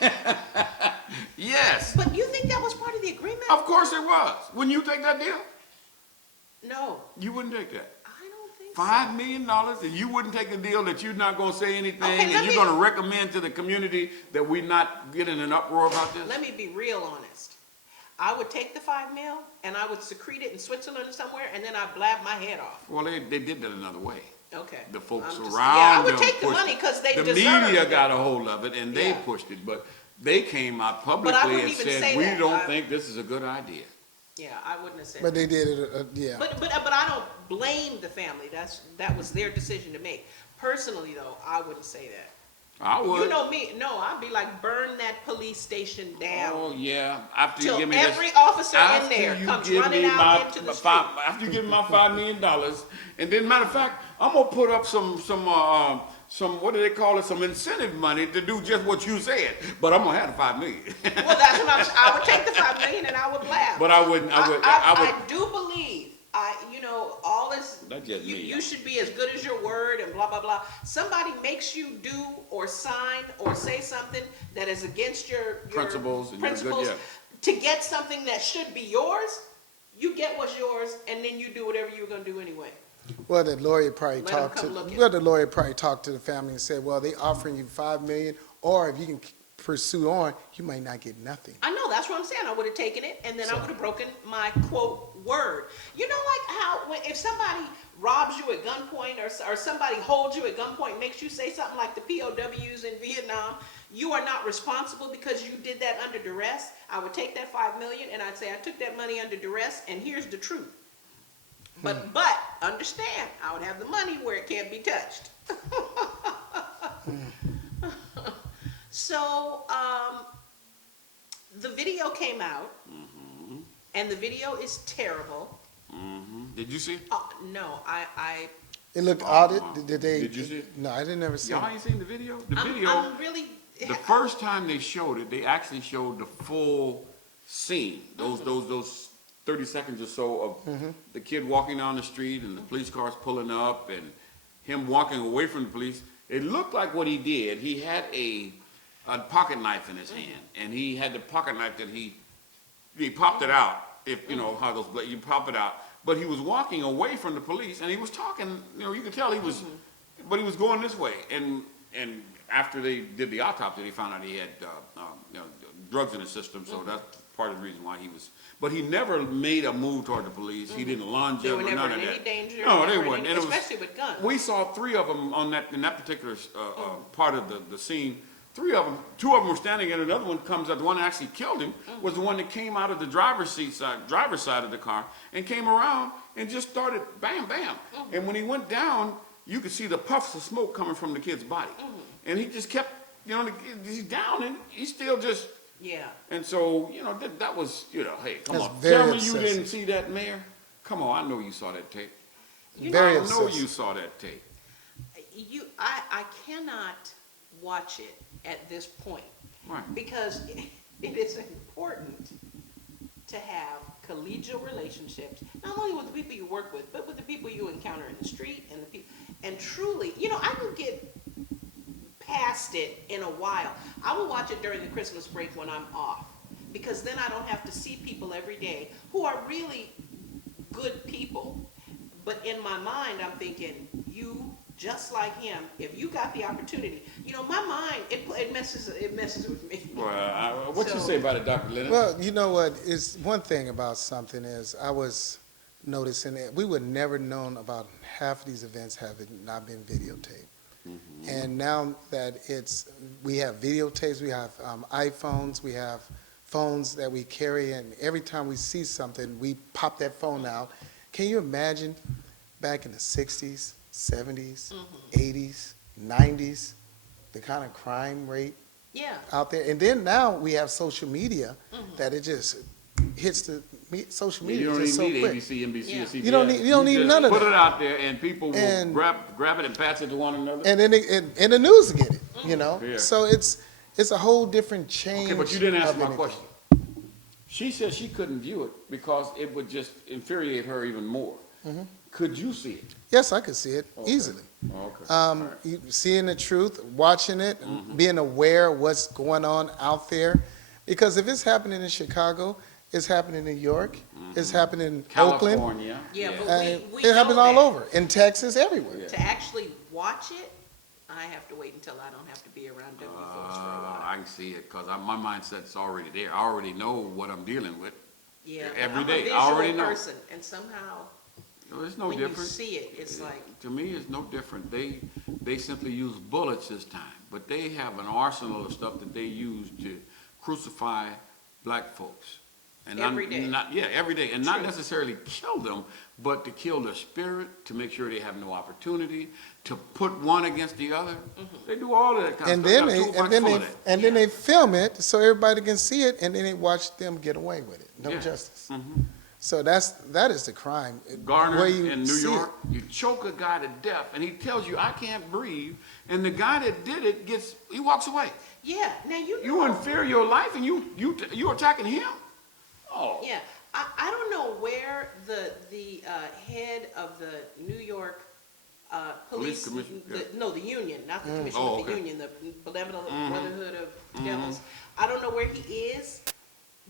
that. Yes. But you think that was part of the agreement? Of course it was. Wouldn't you take that deal? No. You wouldn't take that. I don't think $5 million, and you wouldn't take a deal that you're not going to say anything, and you're going to recommend to the community that we not get in an uproar about this? Let me be real honest. I would take the 5 mil and I would secrete it in Switzerland or somewhere, and then I'd blab my head off. Well, they did that another way. Okay. The folks I'm just- around yeah, I would them take the pushed money it. 'cause they The deserved media it. got a hold of it and they Yeah. pushed it, but they came out But I publicly wouldn't and even said, say we that. don't think this is a good idea. Yeah, I wouldn't have said But that. they did it, yeah. But I don't blame the family. That was their decision to make. Personally, though, I wouldn't say that. I would. You know me. No, I'd be like, burn that police station down. Oh, yeah. After you Till give me every this, officer in after there you comes give running me out into the street. after you give me my $5 million, and then matter of fact, I'm gonna put up some what do they call it? Some incentive money to do just what you said. But I'm gonna have the $5 million. Well, that's what I would take the 5 million and I would laugh. But I wouldn't. I do believe. All this. That's just me. You should be as good as your word and blah blah blah. Somebody makes you do or sign or say something that is against your Principles and you're good, yeah. to get something that should be yours. You get what's yours, and then you do whatever you were gonna do anyway. Well, the lawyer probably Let 'em talked come to. looking. Well, the lawyer probably talked to the family and said, "Well, they offering you $5 million, or if you can pursue on, you might not get nothing." I know, that's what I'm saying. I would have taken it, and then I would have broken my quote word. You know, like how if somebody robs you at gunpoint or somebody holds you at gunpoint, makes you say something like the POWs in Vietnam, you are not responsible because you did that under duress. I would take that 5 million and I'd say I took that money under duress, and here's the truth. But understand, I would have the money where it can't be touched. So the video came out, and the video is terrible. Did you see it? No, I It looked odd. Did they? Did you see it? No, I didn't never see Y'all it. ain't seen the video? The I'm video, really. the first time they showed it, they actually showed the full scene. Those 30 seconds or so of the kid walking down the street and the police cars pulling up and him walking away from the police. It looked like what he did. He had a pocket knife in his hand, and he had the pocket knife that he popped it out. If you know how those blades, you pop it out. But he was walking away from the police, and he was talking. You know, you could tell he was, but he was going this way. And after they did the autopsy, they found out he had drugs in his system. So that's part of the reason why he was. But he never made a move toward the police. He didn't lunge They up were or never none in of any that. danger. No, they never in weren't. any- And it was, especially with guns. we saw 3 of them on in that particular part of the scene. 3 of them, 2 of them were standing, and another one comes out. The one that actually killed him was the one that came out of the driver's side of the car and came around and just started bam, bam. And when he went down, you could see the puffs of smoke coming from the kid's body. And he just kept, he's down and he's still just. Yeah. And so, that was, hey, come That's on. very Tell me obsessive. you didn't see that, Mayor. Come on, I know you saw that tape. Very I know obsessive. you saw that tape. I cannot watch it at this point. Right. Because it is important to have collegial relationships, not only with the people you work with, but with the people you encounter in the street and the people. And truly, I can get past it in a while. I will watch it during the Christmas break when I'm off, because then I don't have to see people every day who are really good people. But in my mind, I'm thinking, you, just like him, if you got the opportunity, my mind, it messes with me. Well, what you say about it, Dr. Lennon? Well, you know what? Is one thing about something is I was noticing that we would never known about half of these events having not been videotaped. And now that we have videotapes, we have iPhones, we have phones that we carry, and every time we see something, we pop that phone out. Can you imagine back in the 60s, 70s, 80s, 90s, the kind of crime rate out there? And then now we have social media that it just hits the social media. You don't just even so need quick. ABC, NBC, or CBS. You don't need just none of put that. it out there, and people will And- grab it and pass it to one another. And then and the news get it, Yeah. So it's a whole different change. Okay, but you didn't answer of my anything. question. She said she couldn't view it because it would just infuriate her even more. Could you see it? Yes, I could see it easily. Okay. You seeing the truth, watching it, being aware of what's going on out there. Because if it's happening in Chicago, it's happening in New York, it's happening in Oakland. California. Yeah, but we it happens know all that. over, in Texas, everywhere. To actually watch it, I have to wait until I don't have to be around W folks for a while. I can see it because my mindset's already there. I already know what I'm dealing with. Yeah, but every I'm day. a I already visual know. person, and somehow No, it's no when different. you see it, it's like, To me, it's no different. They simply use bullets this time, but they have an arsenal of stuff that they use to crucify black folks. And Every day. Every day, and not True. necessarily kill them, but to kill their spirit, to make sure they have no opportunity, to put one against the other. They do all of that kind And of then stuff. they, Got a toolbox and then full they, of that. and then they film it so everybody can see it, and then they watch them get away with it. No Yeah. justice. Mhm. So that is the crime. Garner where you in New see it. York, you choke a guy to death, and he tells you, "I can't breathe," and the guy that did it he walks away. yeah, now you know. You in fear of your life, and you attacking him. Oh, Yeah, I don't know where the head of the New York police, commission, the union, not the commission, Oh, but the okay. union, the Benevolent Brotherhood of Devils. I don't know where he is,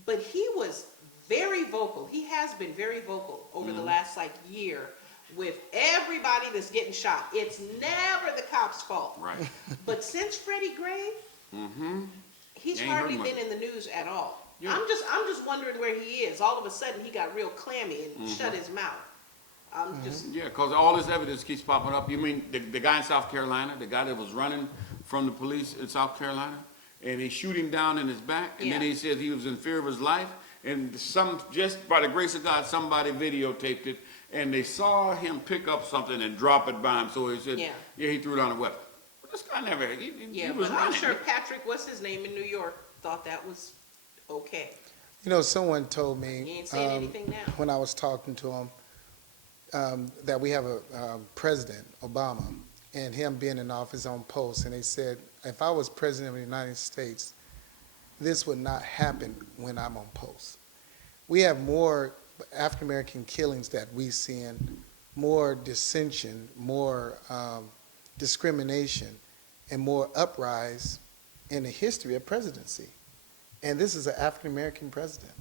but he was very vocal. He has been very vocal over the last year with everybody that's getting shot. It's never the cops' fault. right. But since Freddie Gray, he's Ain't hardly heard been much. in the news at all. Yeah. I'm just wondering where he is. All of a sudden, he got real clammy and shut his mouth. I'm just Yeah, because all this evidence keeps popping up. You mean the guy in South Carolina, the guy that was running from the police in South Carolina, and they shoot him down in his back, and then Yeah. he says he was in fear of his life, and just by the grace of God, somebody videotaped it, and they saw him pick up something and drop it by him. So he said, Yeah. he threw down a weapon. But this guy never, he yeah. was But I'm running. sure Patrick, what's his name in New York, thought that was okay. You know, someone told me He ain't saying anything now. when I was talking to him that we have a president, Obama, and him being in office on post, and they said, if I was president of the United States, this would not happen when I'm on post. We have more African American killings that we see in, more dissension, more discrimination, and more uprise in the history of presidency. And this is an African American president.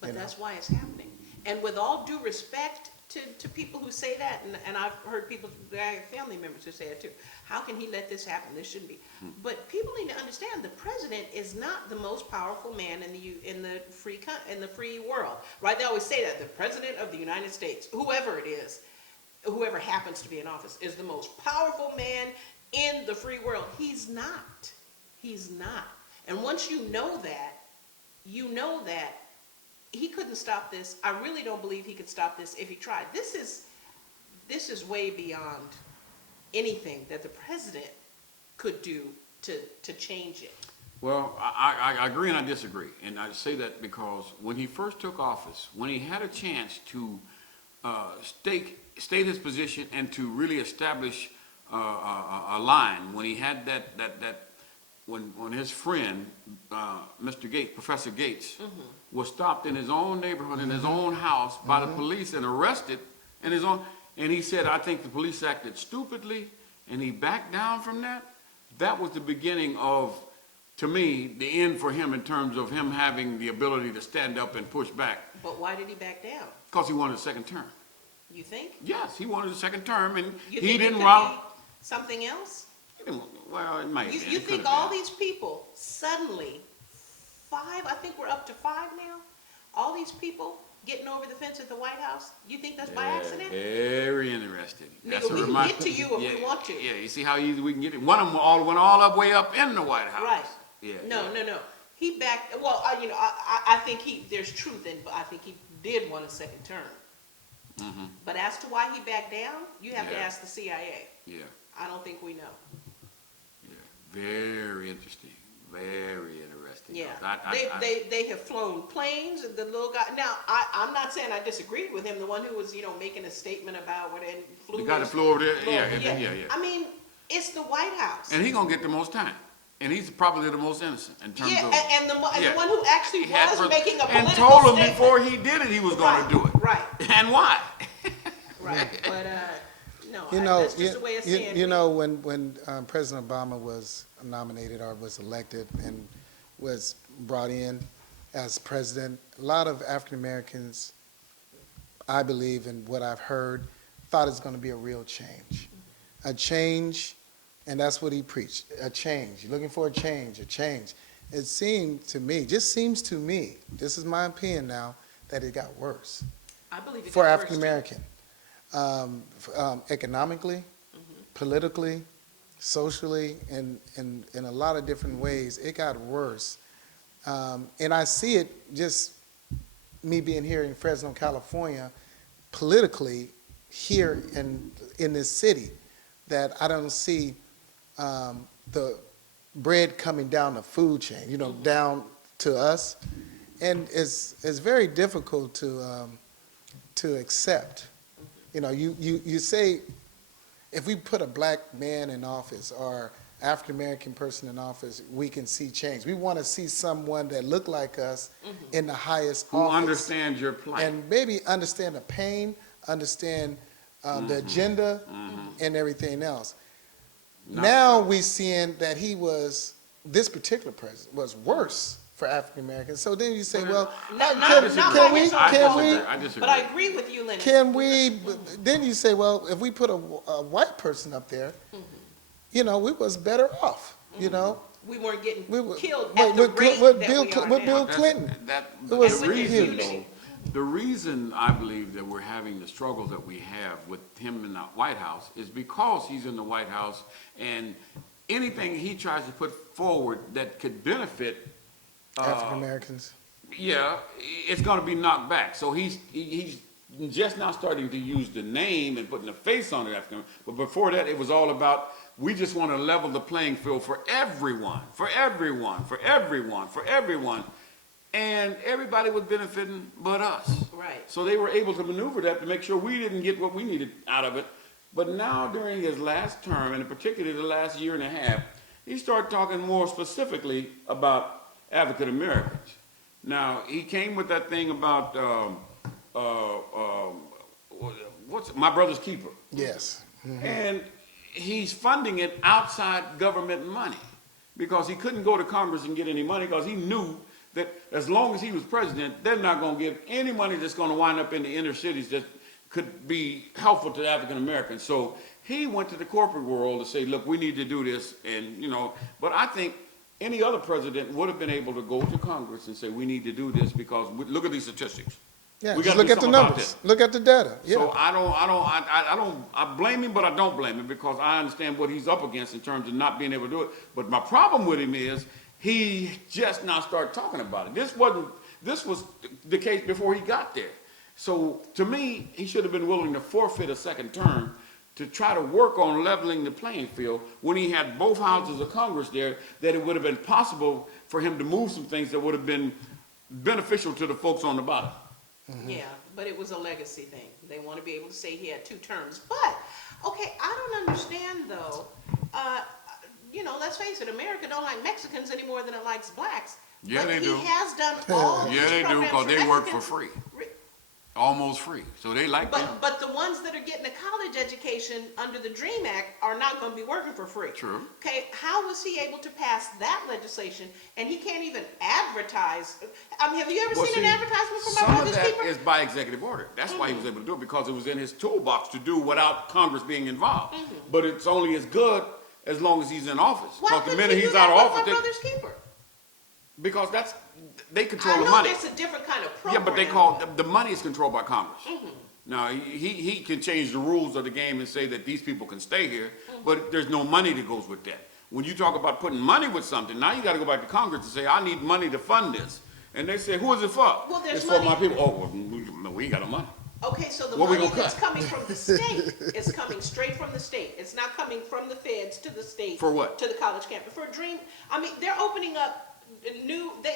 But you know? that's why it's happening. And with all due respect to people who say that, and I've heard people, I have family members who say it too, how can he let this happen? This shouldn't be. But people need to understand the president is not the most powerful man in the free world, right? They always say that the president of the United States, whoever it is, whoever happens to be in office, is the most powerful man in the free world. He's not. He's not. And once you know that he couldn't stop this. I really don't believe he could stop this if he tried. This is way beyond anything that the president could do to change it. Well, I agree and I disagree. And I say that because when he first took office, when he had a chance to state his position and to really establish a line, when he had when his friend, Mr. Gates, Professor Gates, was stopped in his own neighborhood, in his own house by the police and arrested in his own, and he said, I think the police acted stupidly, and he backed down from that. That was the beginning of, to me, the end for him in terms of him having the ability to stand up and push back. But why did he back down? Because he wanted a second term. You think? Yes, he wanted a second term, and You he think didn't it could route. be something else? Well, it might be. You think all these people suddenly, I think we're up to 5 now, all these people getting over the fence at the White House, you think that's by accident? Very interesting. Nigga, we can get to you if we want to. Yeah, you see how easy we can get it. One of them went all the way up in the White House. Right. Yeah. No. He backed, well, I think there's truth in, but I think he did want a second term. But as to why he backed down, you have to ask the CIA. Yeah. I don't think we know. Yeah. Very interesting. Very interesting. Yeah, I, they have flown planes. The little guy. Now, I'm not saying I disagreed with him. The one who was, making a statement about what and flew. the guy that flew over there. Yeah. Yeah. I mean, it's the White House. And he gonna get the most time. And he's probably the most innocent in terms of. And the one who actually was making a political and told him statement. before he did it, he was gonna do it. Right. And why? Right. But no, that's just a way of saying. When President Obama was nominated or was elected and was brought in as president, a lot of African Americans, I believe, and what I've heard, thought it's going to be a real change. A change, and that's what he preached, a change. You're looking for a change, a change. It seems to me, this is my opinion now, that it got worse I believe it for got worse, African too. American, economically, politically, socially, and in a lot of different ways. It got worse, and I see it just me being here in Fresno, California, politically here in this city, that I don't see the bread coming down the food chain, you know, down to us, and it's very difficult to accept. You know, you say, if we put a black man in office or African American person in office, we can see change. We want to see someone that look like us in the highest Who office. understands your plight. And maybe understand the pain, understand the agenda, and everything else. Now we seeing that this particular president was worse for African Americans. So then you say, well, I disagree. but I agree with you, Lenny. can we? Then you say, well, if we put a white person up there, you know, we was better off. You know, We weren't getting killed with- at the with- rate with that Bill we Cl- are with now. Bill Clinton. The It was reason, huge. the reason I believe that we're having the struggle that we have with him in the White House is because he's in the White House, and anything he tries to put forward that could benefit African Americans. yeah, it's going to be knocked back. So he's just now starting to use the name and putting a face on it. But before that, it was all about, we just want to level the playing field for everyone, for everyone, for everyone, for everyone. And everybody was benefiting but us. Right. So they were able to maneuver that to make sure we didn't get what we needed out of it. But now during his last term, and in particular the last year and a half, he started talking more specifically about African Americans. Now, he came with that thing about, what's My Brother's Keeper. Yes. And he's funding it outside government money because he couldn't go to Congress and get any money because he knew that as long as he was president, they're not going to give any money that's going to wind up in the inner cities that could be helpful to African Americans. So he went to the corporate world to say, look, we need to do this. And, you know, but I think any other president would have been able to go to Congress and say, we need to do this because look at these statistics. Yeah, We just gotta look do at the something about numbers. this. Look at the data. Yeah. So I blame him, but I don't blame him because I understand what he's up against in terms of not being able to do it. But my problem with him is he just now started talking about it. This was the case before he got there. So to me, he should have been willing to forfeit a second term to try to work on leveling the playing field when he had both houses of Congress there, that it would have been possible for him to move some things that would have been beneficial to the folks on the bottom. Yeah, but it was a legacy thing. They want to be able to say he had 2 terms. But, okay, I don't understand, though. You know, let's face it, America don't like Mexicans any more than it likes blacks. Yeah, but they do. He has done all these Yeah, they do, programs because they work for Mexicans. free. Almost free. So they like them. But the ones that are getting a college education under the DREAM Act are not going to be working for free. True. Okay, how was he able to pass that legislation and he can't even advertise? I mean, have you ever seen an advertisement for My Some of Brother's that Keeper? is by executive order. That's why he was able to do it, because it was in his toolbox to do without Congress being involved. But it's only as good as long as he's in office. Why Because the couldn't minute he do he's out that of with office, My Brother's Keeper? because they control I the know money. that's a different kind of Yeah, program. but they call the money is controlled by Congress. Now he can change the rules of the game and say that these people can stay here, but there's no money that goes with that. When you talk about putting money with something, now you got to go back to Congress and say, I need money to fund this, and they say, who is it for? Well, there's it's for money- my people. Oh, well, we ain't got no money. Okay, so the What we money gonna that's cut? coming from the state is coming straight from the state. It's not coming from the feds to the state. For what? To the college campus. For DREAM, I mean, they're opening up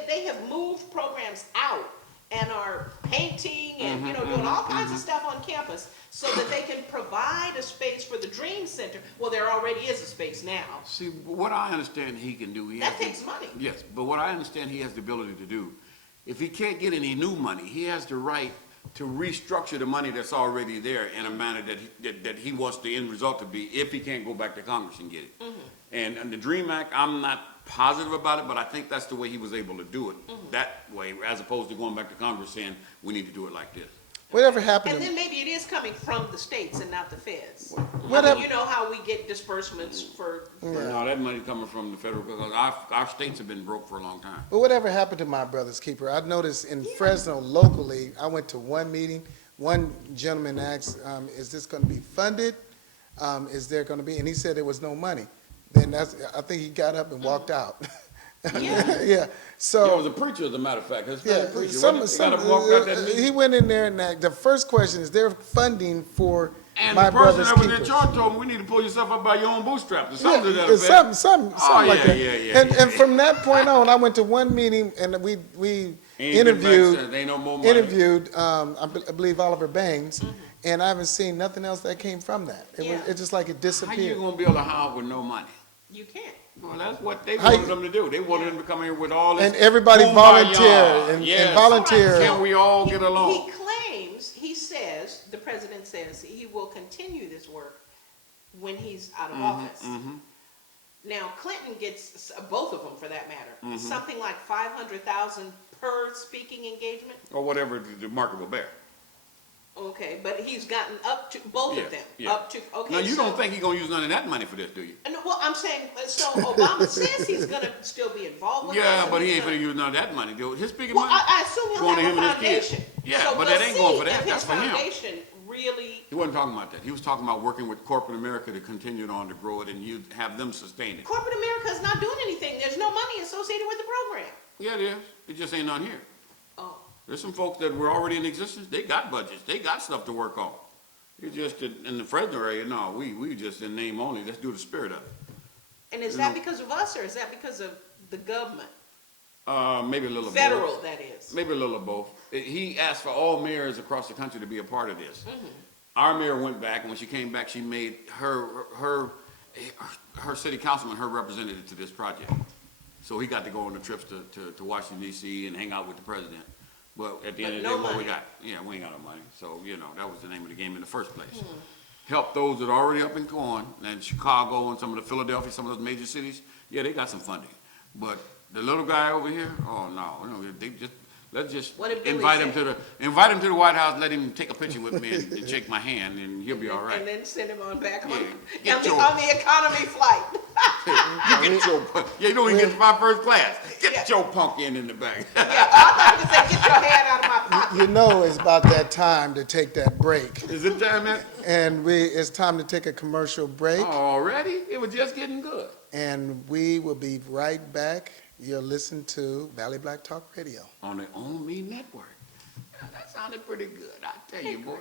they have moved programs out and are painting and, you know, doing all kinds of stuff on campus so that they can provide a space for the DREAM Center. Well, there already is a space now. See, what I understand he can do, That takes money. Yes, but what I understand he has the ability to do, if he can't get any new money, he has the right to restructure the money that's already there in a manner that he wants the end result to be, if he can't go back to Congress and get it. And the DREAM Act, I'm not positive about it, but I think that's the way he was able to do it that way, as opposed to going back to Congress saying, we need to do it like this. Whatever happened And to then maybe it is coming from the states and not the feds. You know how we get disbursements for. No, that money coming from the federal, because our states have been broke for a long time. But whatever happened to my brother's keeper? I noticed in Fresno locally, I went to one meeting, one gentleman asked, is this going to be funded? Is there going to be, and he said there was no money. Then I think he got up and walked out. Yeah. So it was a preacher, as a matter of fact. He went in there, and the first question is, there funding for and my the person brother's that was in keepers? charge told me, we need to pull yourself up by your own bootstraps, or something to that It's effect. something like that. And from that point on, I went to one meeting, and we interviewed, I believe, Oliver Baines, and I haven't seen nothing else that came from that. It's just like it disappeared. How you going to build a house with no money? You can't. Well, that's what they wanted them to do. They wanted them to come here with all this. And everybody volunteered and volunteered. Can we all get along? He says, the president says, he will continue this work when he's out of office. Now, Clinton gets, both of them for that matter, something like $500,000 per speaking engagement. Or whatever the market will bear. Okay, but he's gotten up to, both of them, up to, okay. Now, you don't think he's going to use none of that money for this, do you? Well, I'm saying, so Obama says he's going to still be involved with this. Yeah, but he ain't going to use none of that money, do his speaking money? I assume he'll have a foundation. Yeah, so but that ain't going for that. That's for him. Foundation really. He wasn't talking about that. He was talking about working with corporate America to continue on to grow it, and you have them sustain it. Corporate America is not doing anything. There's no money associated with the program. Yeah, it is. It just ain't on here. Oh. There's some folks that were already in existence. They got budgets. They got stuff to work on. You just in the Fresno area, no, we just in name only. Let's do the spirit of it. And is that because of us, or is that because of the government? Maybe a little federal, both. that is. Maybe a little of both. He asked for all mayors across the country to be a part of this. Our mayor went back, and when she came back, she made her city councilman her representative to this project. So he got to go on the trips to Washington, D.C. and hang out with the president. But at the end of the day, what we got? Yeah, we ain't got no money. So, that was the name of the game in the first place. Help those that are already up and going, and Chicago and some of the Philadelphia, some of those major cities, yeah, they got some funding. But the little guy over here, oh no, they just let's just invite him to the White House, let him take a picture with me and shake my hand, and he'll be all right. And then send him on back on the economy flight. You don't even get my first class. Get your punk in the back. I thought you said, get your hand out of my pocket. You know it's about that time to take that break. Is it time yet? And it's time to take a commercial break. Oh, already? It was just getting good. And we will be right back. You're listening to Valley Black Talk Radio. On the ONME network. Yeah, that sounded pretty good. I tell you, boy.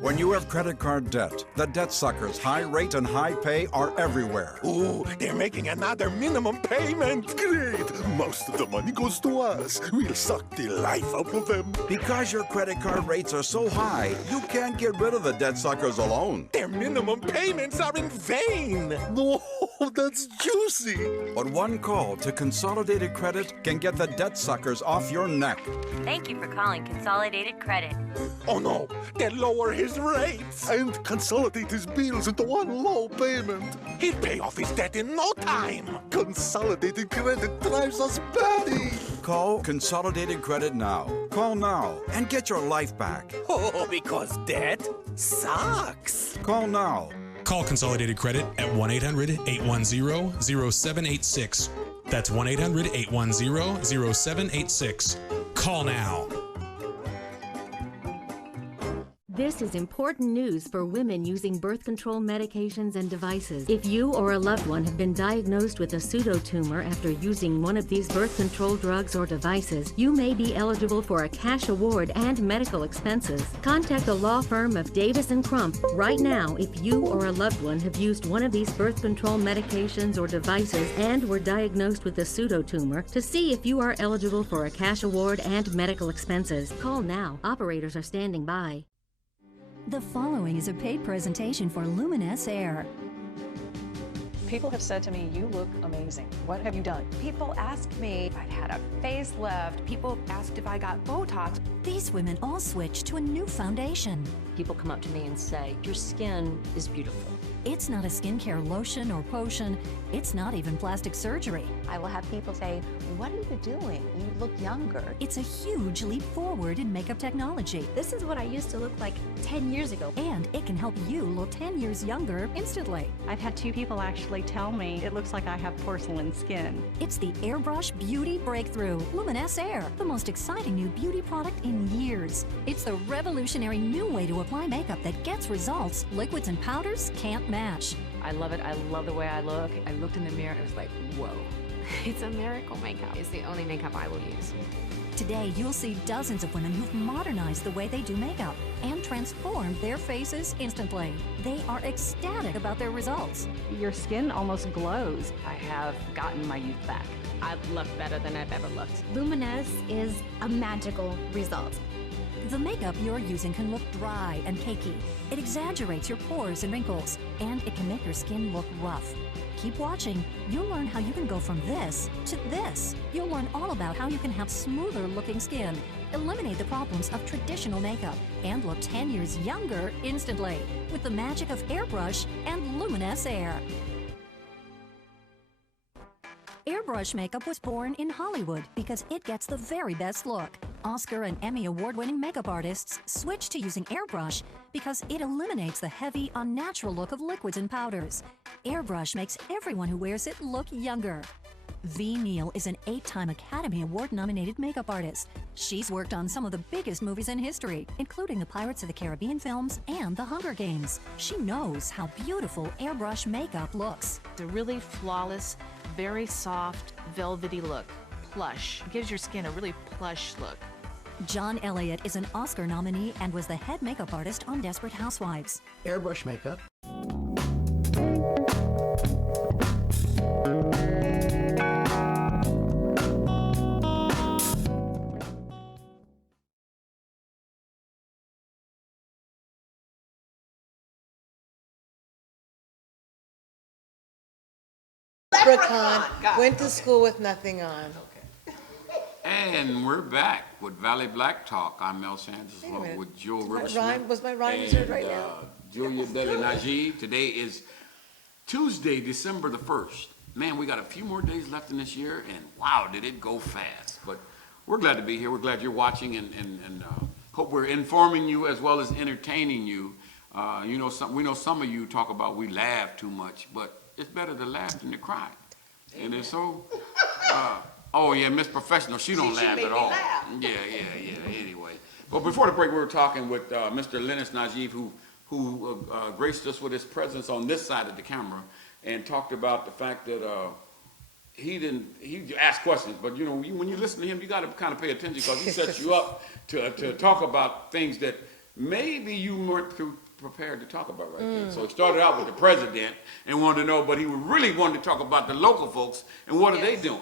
When you have credit card debt, the debt suckers' high rate and high pay are everywhere. Ooh, they're making another minimum payment. Great. Most of the money goes to us. We'll suck the life out of them. Because your credit card rates are so high, you can't get rid of the debt suckers alone. Their minimum payments are in vain. Oh, that's juicy. But one call to Consolidated Credit can get the debt suckers off your neck. Thank you for calling Consolidated Credit. Oh no, they'll lower his rates and consolidate his bills into one low payment. He'll pay off his debt in no time. Consolidated Credit drives us batty. Call Consolidated Credit now. Call now and get your life back. Oh, because debt sucks. Call now. Call Consolidated Credit at 1-800-810-0786. That's 1-800-810-0786. Call now. This is important news for women using birth control medications and devices. If you or a loved one have been diagnosed with a pseudotumor after using one of these birth control drugs or devices, you may be eligible for a cash award and medical expenses. Contact the law firm of Davis & Crump right now if you or a loved one have used one of these birth control medications or devices and were diagnosed with a pseudotumor to see if you are eligible for a cash award and medical expenses. Call now. Operators are standing by. The following is a paid presentation for Luminous Air. People have said to me, you look amazing. What have you done? People asked me if I'd had a facelift. People asked if I got Botox. These women all switched to a new foundation. People come up to me and say, your skin is beautiful. It's not a skincare lotion or potion. It's not even plastic surgery. I will have people say, "What are you doing? You look younger." It's a huge leap forward in makeup technology. This is what I used to look like 10 years ago. And it can help you look 10 years younger instantly. I've had 2 people actually tell me it looks like I have porcelain skin. It's the Airbrush Beauty Breakthrough, Luminous Air, the most exciting new beauty product in years. It's the revolutionary new way to apply makeup that gets results liquids and powders can't match. I love it. I love the way I look. I looked in the mirror and it was like, whoa. It's a miracle makeup. It's the only makeup I will use. Today, you'll see dozens of women who've modernized the way they do makeup and transformed their faces instantly. They are ecstatic about their results. Your skin almost glows. I have gotten my youth back. I look better than I've ever looked. Luminous is a magical result. The makeup you're using can look dry and cakey. It exaggerates your pores and wrinkles, and it can make your skin look rough. Keep watching. You'll learn how you can go from this to this. You'll learn all about how you can have smoother looking skin, eliminate the problems of traditional makeup, and look 10 years younger instantly with the magic of Airbrush and Luminous Air. Airbrush makeup was born in Hollywood because it gets the very best look. Oscar and Emmy award-winning makeup artists switched to using airbrush because it eliminates the heavy, unnatural look of liquids and powders. Airbrush makes everyone who wears it look younger. V. Neal is an 8-time Academy Award-nominated makeup artist. She's worked on some of the biggest movies in history, including the Pirates of the Caribbean films and The Hunger Games. She knows how beautiful airbrush makeup looks. It's a really flawless, very soft, velvety look. Plush. Gives your skin a really plush look. John Elliott is an Oscar nominee and was the head makeup artist on Desperate Housewives. Airbrush makeup. Leprechaun went to school with nothing on. And we're back with Valley Black Talk. I'm Mel Sanders along with Joe Richmond. Was my rhyme reserved right now? Julia Deli Najee. Today is Tuesday, December the 1st. Man, we got a few more days left in this year, and wow, did it go fast. But we're glad to be here. We're glad you're watching, and hope we're informing you as well as entertaining you. We know some of you talk about we laugh too much, but it's better to laugh than to cry. And it's so, oh yeah, Miss Professional, she don't laugh at all. Yeah, anyway. But before the break, we were talking with Mr. Lennox Najee, who graced us with his presence on this side of the camera and talked about the fact that he asked questions, but when you listen to him, you got to kind of pay attention because he sets you up to talk about things that maybe you weren't prepared to talk about right there. So he started out with the president and wanted to know, but he really wanted to talk about the local folks and what are they doing.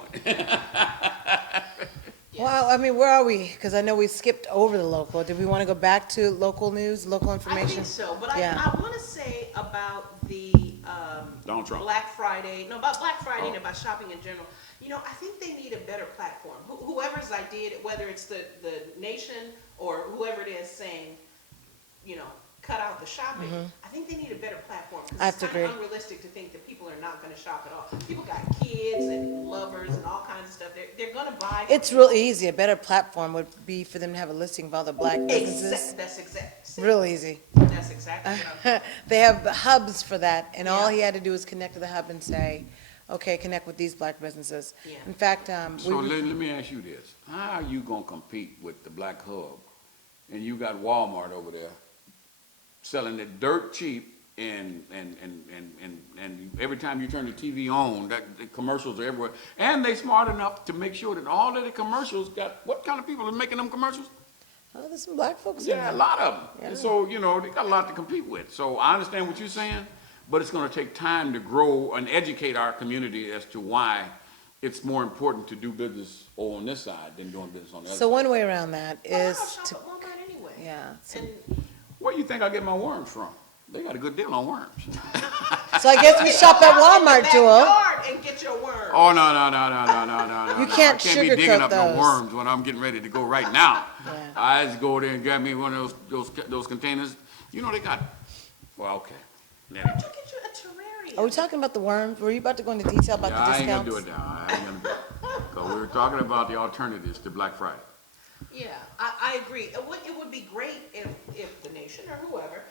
Well, I mean, where are we? Because I know we skipped over the local. Did we want to go back to local news, local information? I think so, but Yeah. I want to say about the Donald Trump. Black Friday and about shopping in general. I think they need a better platform. Whoever's idea, whether it's the nation or whoever it is saying, cut out the shopping. I think they need a better platform I have because to it's kind of agree. unrealistic to think that people are not going to shop at all. People got kids and lovers and all kinds of stuff. They're going to buy. It's real easy. A better platform would be for them to have a listing of all the black businesses. That's exactly. Real easy. That's exactly what They have hubs for that, and all he had to do was connect to the hub and say, okay, connect with these black businesses. Yeah. In fact, So let me ask you this. How are you going to compete with the Black Hub? And you got Walmart over there selling it dirt cheap, and every time you turn the TV on, the commercials are everywhere. And they smart enough to make sure that all of the commercials got, what kind of people are making them commercials? Oh, there's some black folks in Yeah, there. a lot of them. Yeah. And so, they got a lot to compete with. So I understand what you're saying, but it's going to take time to grow and educate our community as to why it's more important to do business on this side than doing business on the other So side. one way around that is to, Walmart anyway. yeah. So, Where do you think I get my worms from? They got a good deal on worms. so I guess we shop at Walmart, Joel. And get your worms. Oh, no. You no. can't I can't be digging sugarcoat up those. no worms when I'm getting ready to go right now. Yeah. I just go there and grab me one of those containers. They got, well, okay. Never mind. Are we talking about the worms? Were you about to go into detail about Yeah, the I ain't discounts? gonna do it now. I ain't gonna do it. Because we were talking about the alternatives to Black Friday. Yeah, I agree. It would be great if the nation or whoever,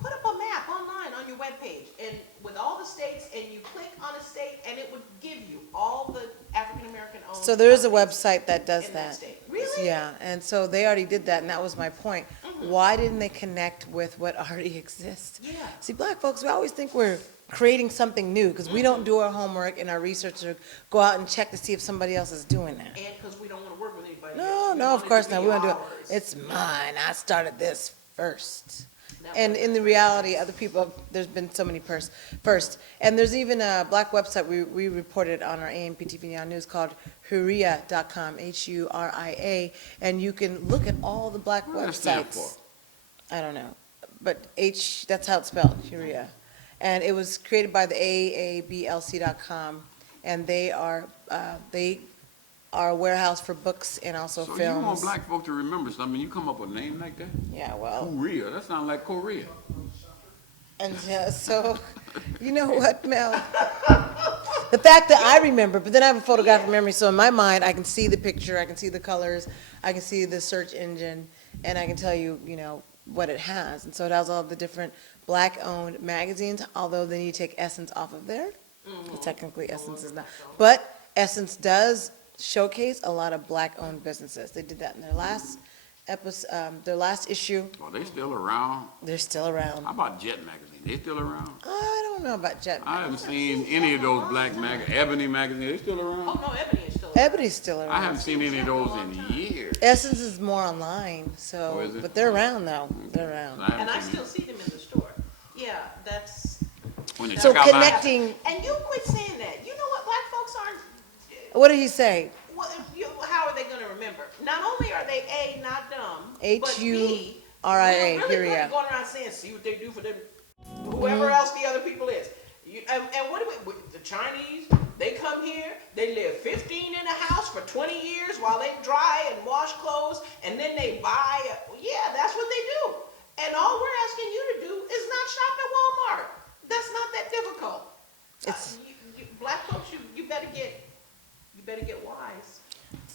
put up a map online on your webpage and with all the states, and you click on a state and it would give you all the African American owned. So there is a website that does in that that. state. Really? Yeah, and so they already did that, and that was my point. Why didn't they connect with what already exists? Yeah. See, black folks, we always think we're creating something new because we don't do our homework and our research or go out and check to see if somebody else is doing that. And because we don't want to work with anybody No, else. no, of course not. We want to do it. ours. It's mine. I started this first. And in the reality, other people, there's been so many first. And there's even a black website we reported on our AMP TV Now News called Huria.com, Huria, and you can look at all the black What does that stand websites. I don't know, but that's how it's spelled, Huria. And it was created by the AABLC.com, and they are a warehouse for books and also So films. you want black folk to remember something, you come up with a name like that? Yeah, well. Korea, that sounds like Korea. And so, you know what, Mel? The fact that I remember, but then I have a photographic memory, so in my mind, I can see the picture, I can see the colors, I can see the search engine, and I can tell you, what it has. And so it has all the different black-owned magazines, although they need to take Essence off of there, because technically Essence is not. But Essence does showcase a lot of black-owned businesses. They did that in their last episode, their last issue. Are they still around? They're still around. How about Jet Magazine? They still around? I don't know about Jet. I haven't seen any of those black magazines. Ebony Magazine, they still around? Oh, no, Ebony is still Ebony's still around. I haven't seen any of those in years. Essence is more online, so, Oh, is it? but they're around though. They're around. And I still see them in the store. Yeah, that's. When they So check out my- connecting, And you quit saying that. You know what? Black folks aren't. what did he say? How are they going to remember? Not only are they A, not dumb, but Huria, B, really good Huria. at going around saying, see what they do for them, whoever else the other people is. And what do we, the Chinese, they come here, they live 15 in a house for 20 years while they dry and wash clothes, and then they buy, yeah, that's what they do. And all we're asking you to do is not shop at Walmart. That's not that difficult. Black folks, you better get wise.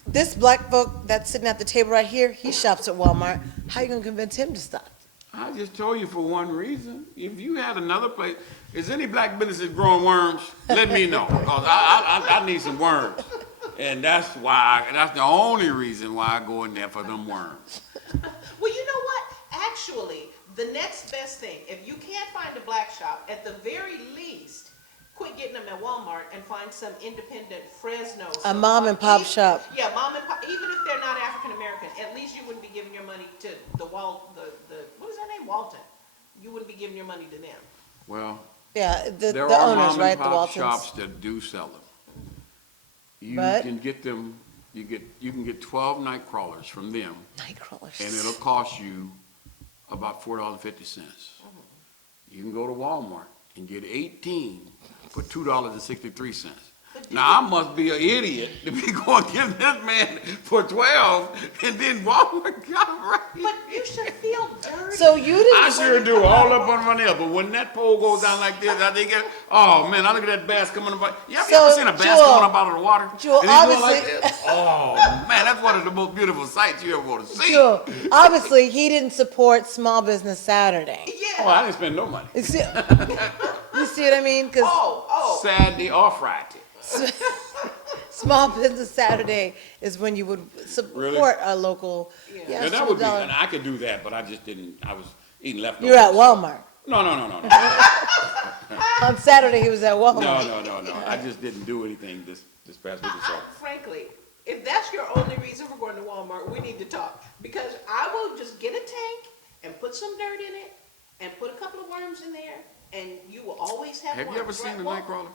This black folk that's sitting at the table right here, he shops at Walmart. How you gonna convince him to stop? I just told you for one reason. If you had another place, is any black businesses growing worms? Let me know, because I need some worms. And that's the only reason why I go in there for them worms. Well, you know what? Actually, the next best thing, if you can't find a black shop, at the very least, quit getting them at Walmart and find some independent Fresno. A mom and pop shop. Yeah, mom and pop. Even if they're not African American, at least you wouldn't be giving your money to the what is that name? Walton. You wouldn't be giving your money to them. Well, Yeah, the there are owners, mom right? and The pop Waltons. shops that do sell them. You But- can get them. You can get 12 night crawlers from them, Night crawlers. and it'll cost you about $4.50. You can go to Walmart and get 18 for $2.63. Now, I must be an idiot to be going to give this man for 12, and then Walmart got him right. But you should feel dirty. So you didn't. I sure do, all up on my nail. But when that pole goes down like this, I think, oh man, I look at that bass coming up. You ever So, seen a bass Jewel- coming up out of the water? Jewel, And he's going like obviously- this? Oh man, that's one of the most beautiful sights you ever want to see. Sure. Obviously, he didn't support Small Business Saturday. Yeah. Oh, I didn't spend no money. You see what I mean? Because Saturday or Friday. Small Business Saturday is when you would support Really? a local. Yeah, and that would be, $2. and I could do that, but I just didn't. I was eating leftovers. You're at Walmart. No. On Saturday, he was at Walmart. No. I just didn't do anything this past week or so. Frankly, if that's your only reason for going to Walmart, we need to talk. Because I will just get a tank and put some dirt in it and put a couple of worms in there, and you will always have Have worms. you ever seen a nightcrawler?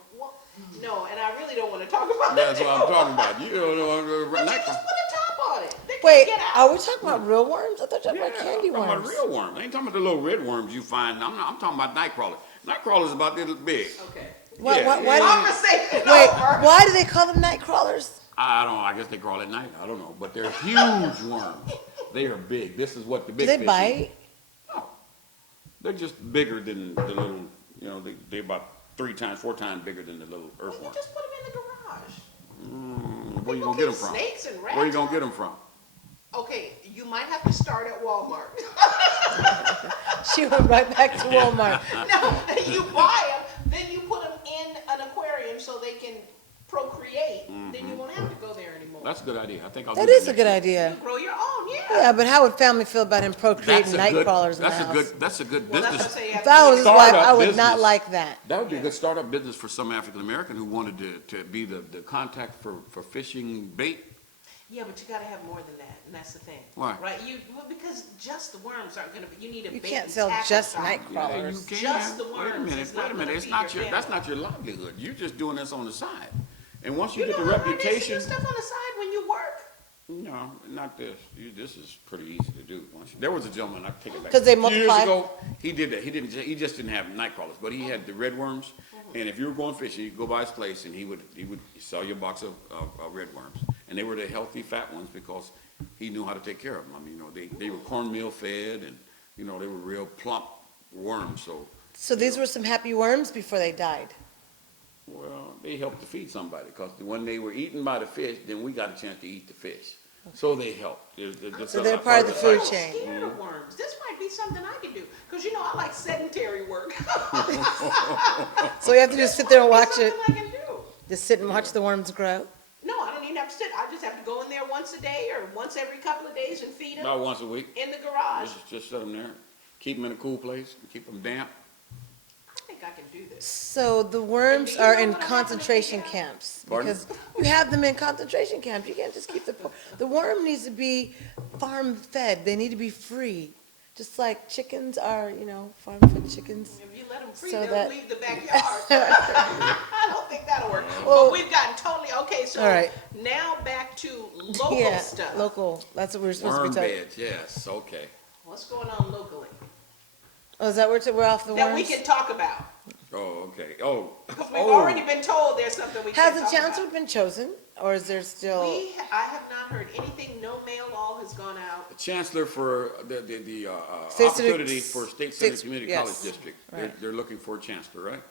No, and I really don't want to talk about That's that. what I'm talking about. You don't know But you nightcrawler. just put a top on it. They can't Wait, get out. are we talking about real worms? I thought you were talking about Yeah, candy I'm talking worms. about real worms. I ain't talking about the little red worms you find. I'm talking about nightcrawlers. Nightcrawlers about this big. Okay. Why Conversation wait, over. why do they call them night crawlers? I don't know. I guess they crawl at night. I don't know. But they're huge worms. They are big. This is what the Do big they fish bite? eat. No. They're just bigger than the little, they're about 3 times, 4 times bigger than the little Well, you earthworm. just put them in the garage. Where you People gonna get them keep from? snakes and rats Where you gonna out. get them from? Okay, you might have to start at Walmart. She went right back to Walmart. No, you buy them, then you put them in an aquarium so they can procreate. Then you won't have to go there anymore. That's a good idea. I think I'll do That that is a next good year. idea. Grow your own, yeah. Yeah, but how would family feel about him procreating That's a night good, crawlers in the that's a house? good, that's a good Well, that's business. what I say. If I was his wife, I Startup would not business. like that. That would be a good startup business for some African American who wanted to be the contact for fishing bait. Yeah, but you gotta have more than that, and that's the thing. Why? Right, well, because just the worms aren't gonna, you need a You bait can't and sell tackle just shop. night Yeah, crawlers. you can. Just the Wait a worms minute, is wait not a minute. gonna It's feed not your that's family. not your livelihood. You're just doing this on the side. And once you, You get the know how hard it is to reputation, do stuff on the side when you work? no, not this. This is pretty easy to do. There was a gentleman, I take it back. 'Cause they Years multiply? ago, he did that. He just didn't have night crawlers, but he had the red worms. And if you were going fishing, you'd go by his place and he would sell you a box of red worms. And they were the healthy, fat ones because he knew how to take care of them. I mean, they were cornmeal fed and, they were real plump worms. So these were some happy worms before they died. Well, they helped to feed somebody because when they were eaten by the fish, then we got a chance to eat the fish. So they helped. So they're part of the food I'm chain. scared of worms. This might be something I can do, because I like sedentary work. So you have to just sit there and watch it. Something I can do. Just sit and watch the worms grow. No, I don't even have to sit. I just have to go in there once a day or once every couple of days and feed them About once a week. in the garage. Just set them there. Keep them in a cool place. Keep them damp. I think I can do this. So the worms And do you are know in what I'm having to concentration figure out? camps. Pardon? Because you have them in concentration camps. You can't just keep the worm needs to be farm fed. They need to be free. Just like chickens are, farm fed chickens. If you let them free, So they'll that- leave the backyard. I don't think that'll work. Well- But we've gotten totally, okay, so All right. now back to local Yeah, stuff. local. That's what we're supposed Worm to be talking. beds, yes, okay. What's going on locally? Oh, is that we're off the That we worms? can talk about. Oh, okay. Oh. Because we've already been told there's something we Has can't the talk chancellor about. been chosen, or is there still? I have not heard anything, no mail all has gone out. The chancellor for the State opportunity Senate- for State Senate State- Community yes, College District. right. They're looking for a chancellor, right?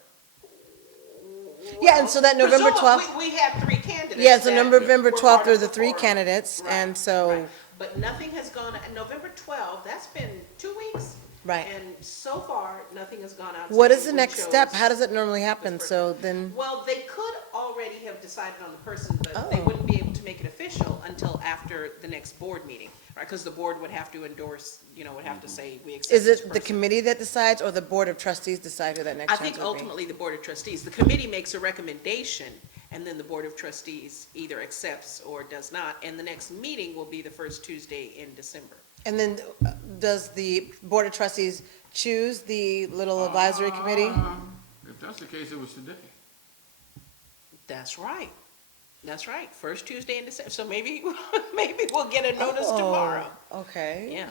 Yeah, and so that November Presumably, 12th. We have 3 candidates. Yeah, so that November were 12th part are of the 3 forum. candidates, Right, and so, right. But nothing has gone, and November 12th, that's been 2 weeks. right. And so far, nothing has gone out. What saying is the we next chose step? How does it normally this happen? person. So then, Well, they could already have decided on the person, but they Oh. wouldn't be able to make it official until after the next board meeting, right? Because the board would have to endorse, would have to say, we accept is this it the person. committee that decides, or the board of trustees decide who that next I think chancellor will be? ultimately the board of trustees, the committee makes a recommendation, and then the board of trustees either accepts or does not, and the next meeting will be the first Tuesday in December. And then, does the board of trustees choose the little advisory committee? If that's the case, it was today. That's right. That's right. First Tuesday in December. So maybe, maybe we'll get a notice Oh, tomorrow. Okay, Yeah.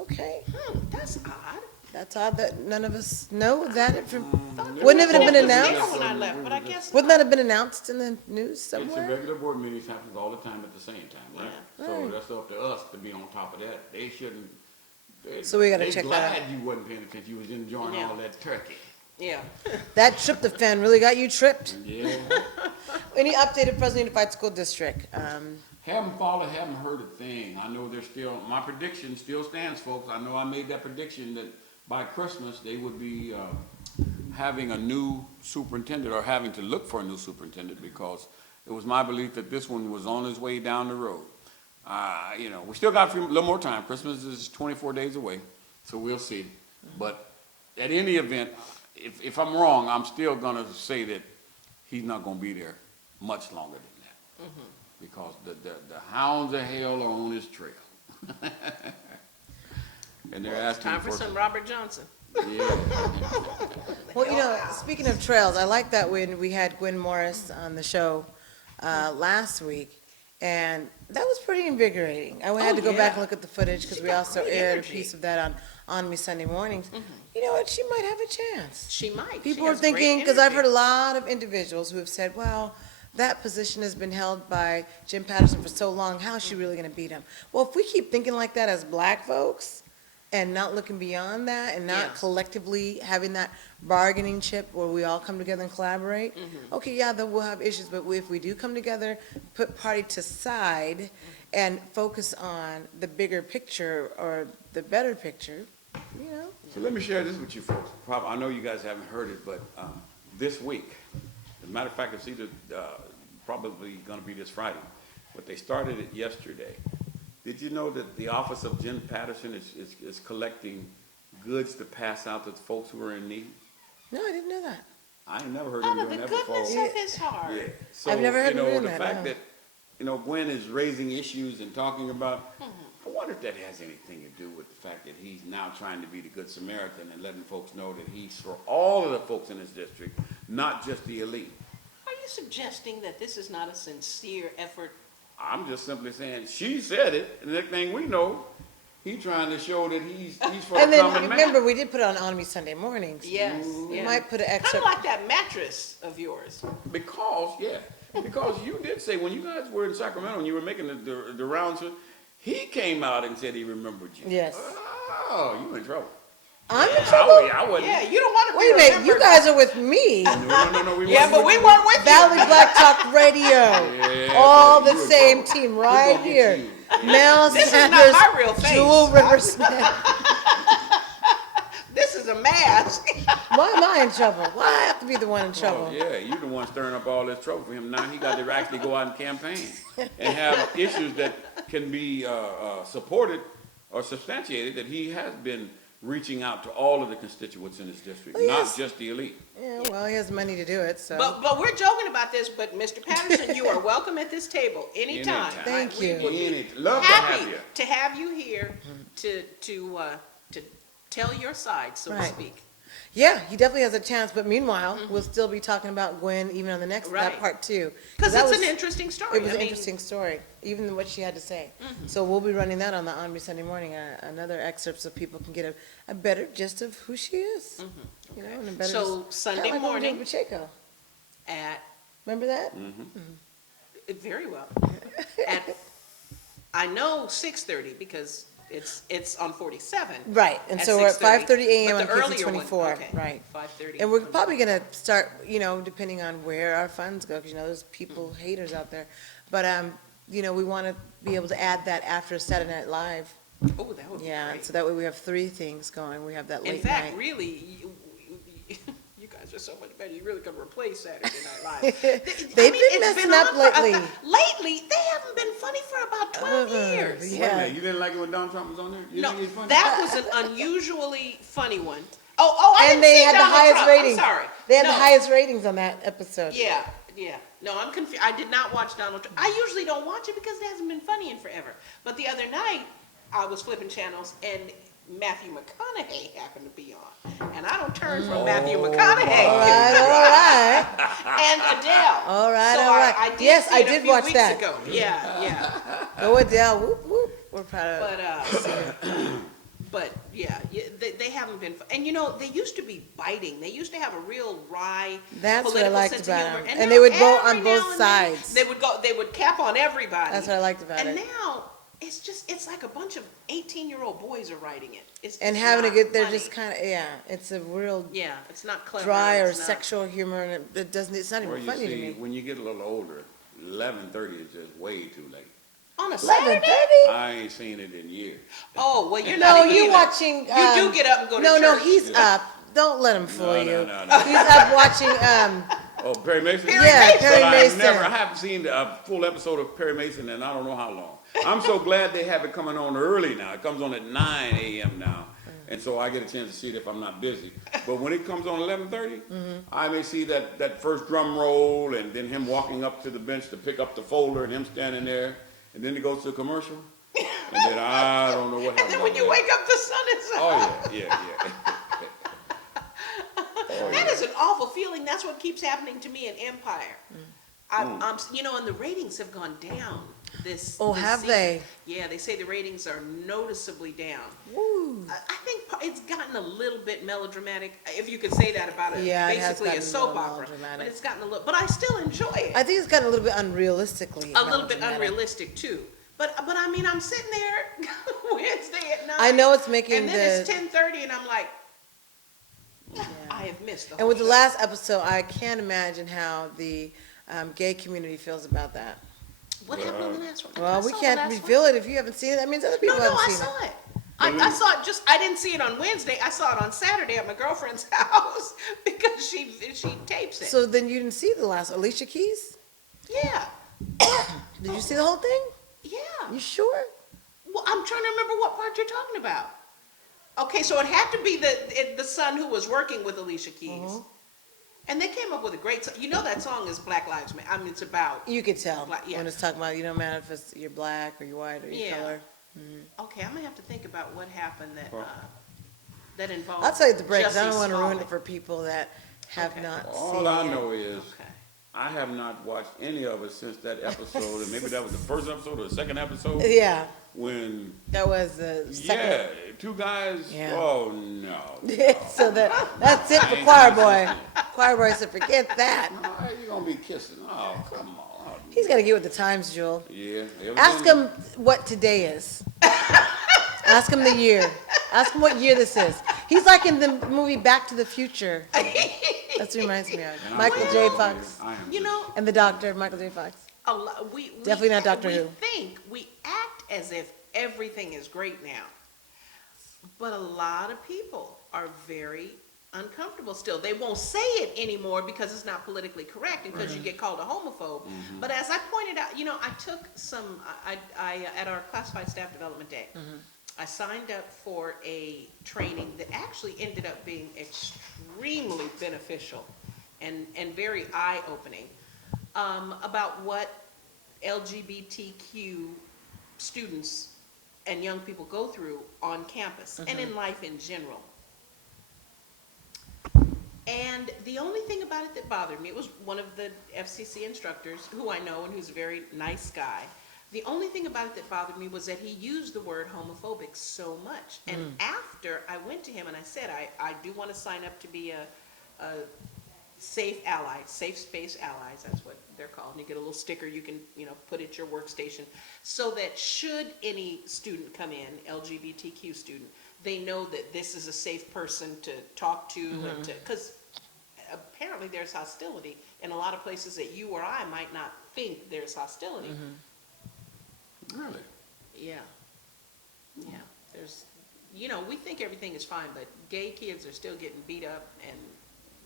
okay. That's odd. That's odd that none of us know that. Wouldn't it have It was been there announced? when I left, but I guess Wouldn't that have been announced in the news It's a somewhere? regular board meetings happens all the time at the same time, right? Yeah. So Right. that's up to us to be on top of that. They shouldn't. So we gotta check that out. They glad you wasn't paying attention. You was enjoying Yeah. all that turkey. Yeah. That tryptophan really got you tripped. Yeah. Any updated Fresno Unified School District? Haven't followed, haven't heard a thing. I know they're still, my prediction still stands, folks. I know I made that prediction that by Christmas, they would be having a new superintendent or having to look for a new superintendent because it was my belief that this one was on his way down the road. We still got a little more time. Christmas is 24 days away, so we'll see. But at any event, if I'm wrong, I'm still gonna say that he's not gonna be there much longer than that. Because the hounds of hell are on his trail. And they're asking Time for some Robert Johnson. Yeah. Well, speaking of trails, I like that when we had Gwen Morris on the show last week, and that was pretty invigorating. I had to go back and look at the footage because we also great aired energy. a piece of that on Me Sunday mornings. You know what? She might have a chance. She might. People She are has great thinking, because I've heard energy. a lot of individuals who have said, well, that position has been held by Jim Patterson for so long, how is she really going to beat him? Well, if we keep thinking like that as black folks, and not looking beyond that and not Yeah. collectively having that bargaining chip where we all come together and collaborate. Okay, yeah, then we'll have issues, but if we do come together, put party to side and focus on the bigger picture or the better picture, you know? So let me share this with you folks. I know you guys haven't heard it, but this week, as a matter of fact, it's either probably going to be this Friday, but they started it yesterday. Did you know that the office of Jim Patterson is collecting goods to pass out to folks who are in need? No, I didn't know that. I ain't never heard him Out of doing the that before. goodness of his heart. Yeah. So, I've never heard him doing the that, fact no. that, Gwen is raising issues and talking about, I wonder if that has anything to do with the fact that he's now trying to be the Good Samaritan and letting folks know that he's for all of the folks in his district, not just the elite. Are you suggesting that this is not a sincere effort? I'm just simply saying, she said it, and the next thing we know, he's trying to show that he's for And the then, common man. remember, we did put it on ONME Sunday mornings. Yes. We yeah. might put an Kind extra. of like that mattress of yours. Because you did say when you guys were in Sacramento and you were making the rounds, he came out and said he remembered you. Yes. Oh, you in trouble. I'm in trouble? I wasn't. Yeah, you don't want to Wait a be minute, you remembered. guys are with me. No, we Yeah, wasn't but with we you. weren't with Valley you. Black Talk Radio. Yeah, All but the you in same trouble. team We right gonna get here. you. Mel This is not Sanders, my real face. Jewel River Smith. This is a mask. Why am I in trouble? Why I have to be the one in trouble? Oh, yeah, you're the one stirring up all this trouble for him. Now he got to actually go out and campaign and have issues that can be supported or substantiated that he has been reaching out to all of the constituents in his district, Well, not yes. just the elite. Yeah, well, he has money to do it, so. But we're joking about this. But Mr. Patterson, you are welcome at this table anytime. Anytime. Thank We you. would be Love happy to have you. here to tell your side, so to Right. speak. Yeah, he definitely has a chance, but meanwhile, we'll still be talking about Gwen even on the next, that Right. part too. Because that it's was- an interesting story. It was I an mean, interesting story, even what she had to say. So we'll be running that on the ONME Sunday morning, another excerpt so people can get a better gist of who she is. You know, and a better So just- Sunday kinda like what we did morning with Pacheco. at Remember that? very well at I know 6:30 because it's on 47. Right, and at so we're at 6:30, 5:30 a.m. but on the KC earlier one- 24, okay, right. 5:30. And we're probably gonna start, depending on where our funds go, because there's people, haters out there. But, we wanna be able to add that after Saturday Night Live. Oh, that would be Yeah, great. so that way we have three things going. We have that In late fact, night. really, you guys are so much better. You really could replace Saturday Night Live. They've I mean, been it's messing been up on for lately. Lately, they haven't been funny for about 12 years. Wait a Yeah. minute, you didn't like it when Donald Trump was on there? You No, think he's funny? that was an unusually funny one. I And didn't they see had the Donald highest Trump. ratings. I'm sorry. They had No. the highest ratings on that episode. Yeah. No, I'm confused. I did not watch Donald Trump. I usually don't watch it because it hasn't been funny in forever. But the other night, I was flipping channels and Matthew McConaughey happened to be on. And I don't turn from Matthew McConaughey. All right. And Adele. All right, So all right. I did Yes, see I it a did few watch weeks that. ago. Yeah. Go Adele, whoop, whoop. We're proud of But they haven't been. And they used to be biting. They used to have a real wry That's what I political liked sense about of humor. them. And they now would go every on now both and then, sides. They would cap on everybody. That's what I liked about and it. now it's like a bunch of 18-year-old boys are writing it. It's And just having a not good, they're funny. just kind of, it's a real It's not clever. dry or it's not- sexual humor, and it doesn't, it's not Well, even you funny to see, me. when you get a little older, 11:30 is just way too late. On a Saturday? I ain't seen it in years. Oh, well, you're No, not you either. watching. You do get up and go to No, church. he's up. Don't let him fool No, you. no. He's up watching. Oh, Perry Mason? Perry But Mason. I haven't seen a full episode of Perry Mason in I don't know how long. I'm so glad they have it coming on early now. It comes on at 9 a.m. now. And so I get a chance to see it if I'm not busy. But when it comes on 11:30, I may see that first drum roll and then him walking up to the bench to pick up the folder and him standing there. And then it goes to a commercial. And then I don't know what happens. And then when you wake up, the sun is up. Oh, yeah. That is an awful feeling. That's what keeps happening to me in Empire. And the ratings have gone down this have season. they? Yeah, they say the ratings are noticeably down. Woo. I think it's gotten a little bit melodramatic, if you could say that about it. Yeah, it has basically a gotten a soap little opera. melodramatic. But it's gotten a little, but I still enjoy it. I think it's gotten a little bit unrealistically. A little bit melodramatic. unrealistic too. But I mean, I'm sitting there Wednesday at 9. I know it's making and then the- it's 10:30, and I'm like, I have missed the whole And with the show. last episode, I can't imagine how the gay community feels about that. What happened on the last one? Well, I we saw the can't last reveal one. it if you haven't seen it. That means other people No, haven't I seen saw it. it. I saw it I didn't see it on Wednesday. I saw it on Saturday at my girlfriend's house because she tapes it. So then you didn't see the last Alicia Keys? Yeah. Did you see the whole thing? Yeah. You sure? Well, I'm trying to remember what part you're talking about. Okay, so it had to be the son who was working with Alicia Keys. And they came up with a great song. You know that song is Black Lives Matter. I mean, it's about... You could tell yeah. when it's talking about, you don't matter if it's you're black or you're white or your Yeah. color. Okay, I'm going to have to think about what happened that involved... I'll tell you at the break, 'cause I don't Jussie want to ruin Smollett. it for people that have not seen All I it. know is I have not watched any of it since that episode, and maybe that was the first episode or the second episode. Yeah. When That was the second. yeah, two guys. Yeah. Oh no. So that's it for I ain't Choir gonna Boy. Choir Boy said, forget that. Oh, you gonna be kissing? Oh come on. He's got to get with the times, Jewel. Yeah. Ask him what today is. Ask him the year. Ask him what year this is. He's like in the movie Back to the Future. That's what reminds me of. Michael J. Fox. You know, And the doctor, Michael J. Fox. we Definitely not Doctor Who. We act as if everything is great now. But a lot of people are very uncomfortable still. They won't say it anymore because it's not politically correct and because you get called a homophobe. But as I pointed out, I took some, I at our classified staff development day, I signed up for a training that actually ended up being extremely beneficial and very eye-opening about what LGBTQ students and young people go through on campus and in life in general. And the only thing about it that bothered me, it was one of the FCC instructors who I know and who's a very nice guy. The only thing about it that bothered me was that he used the word homophobic so much. And after I went to him and I said, I do want to sign up to be a safe ally, safe space allies, that's what they're called. And you get a little sticker you can, put at your workstation so that should any student come in, LGBTQ student, they know that this is a safe person to talk to, and because apparently there's hostility in a lot of places that you or I might not think there's hostility. Really? Yeah. Yeah. There's, we think everything is fine, but gay kids are still getting beat up and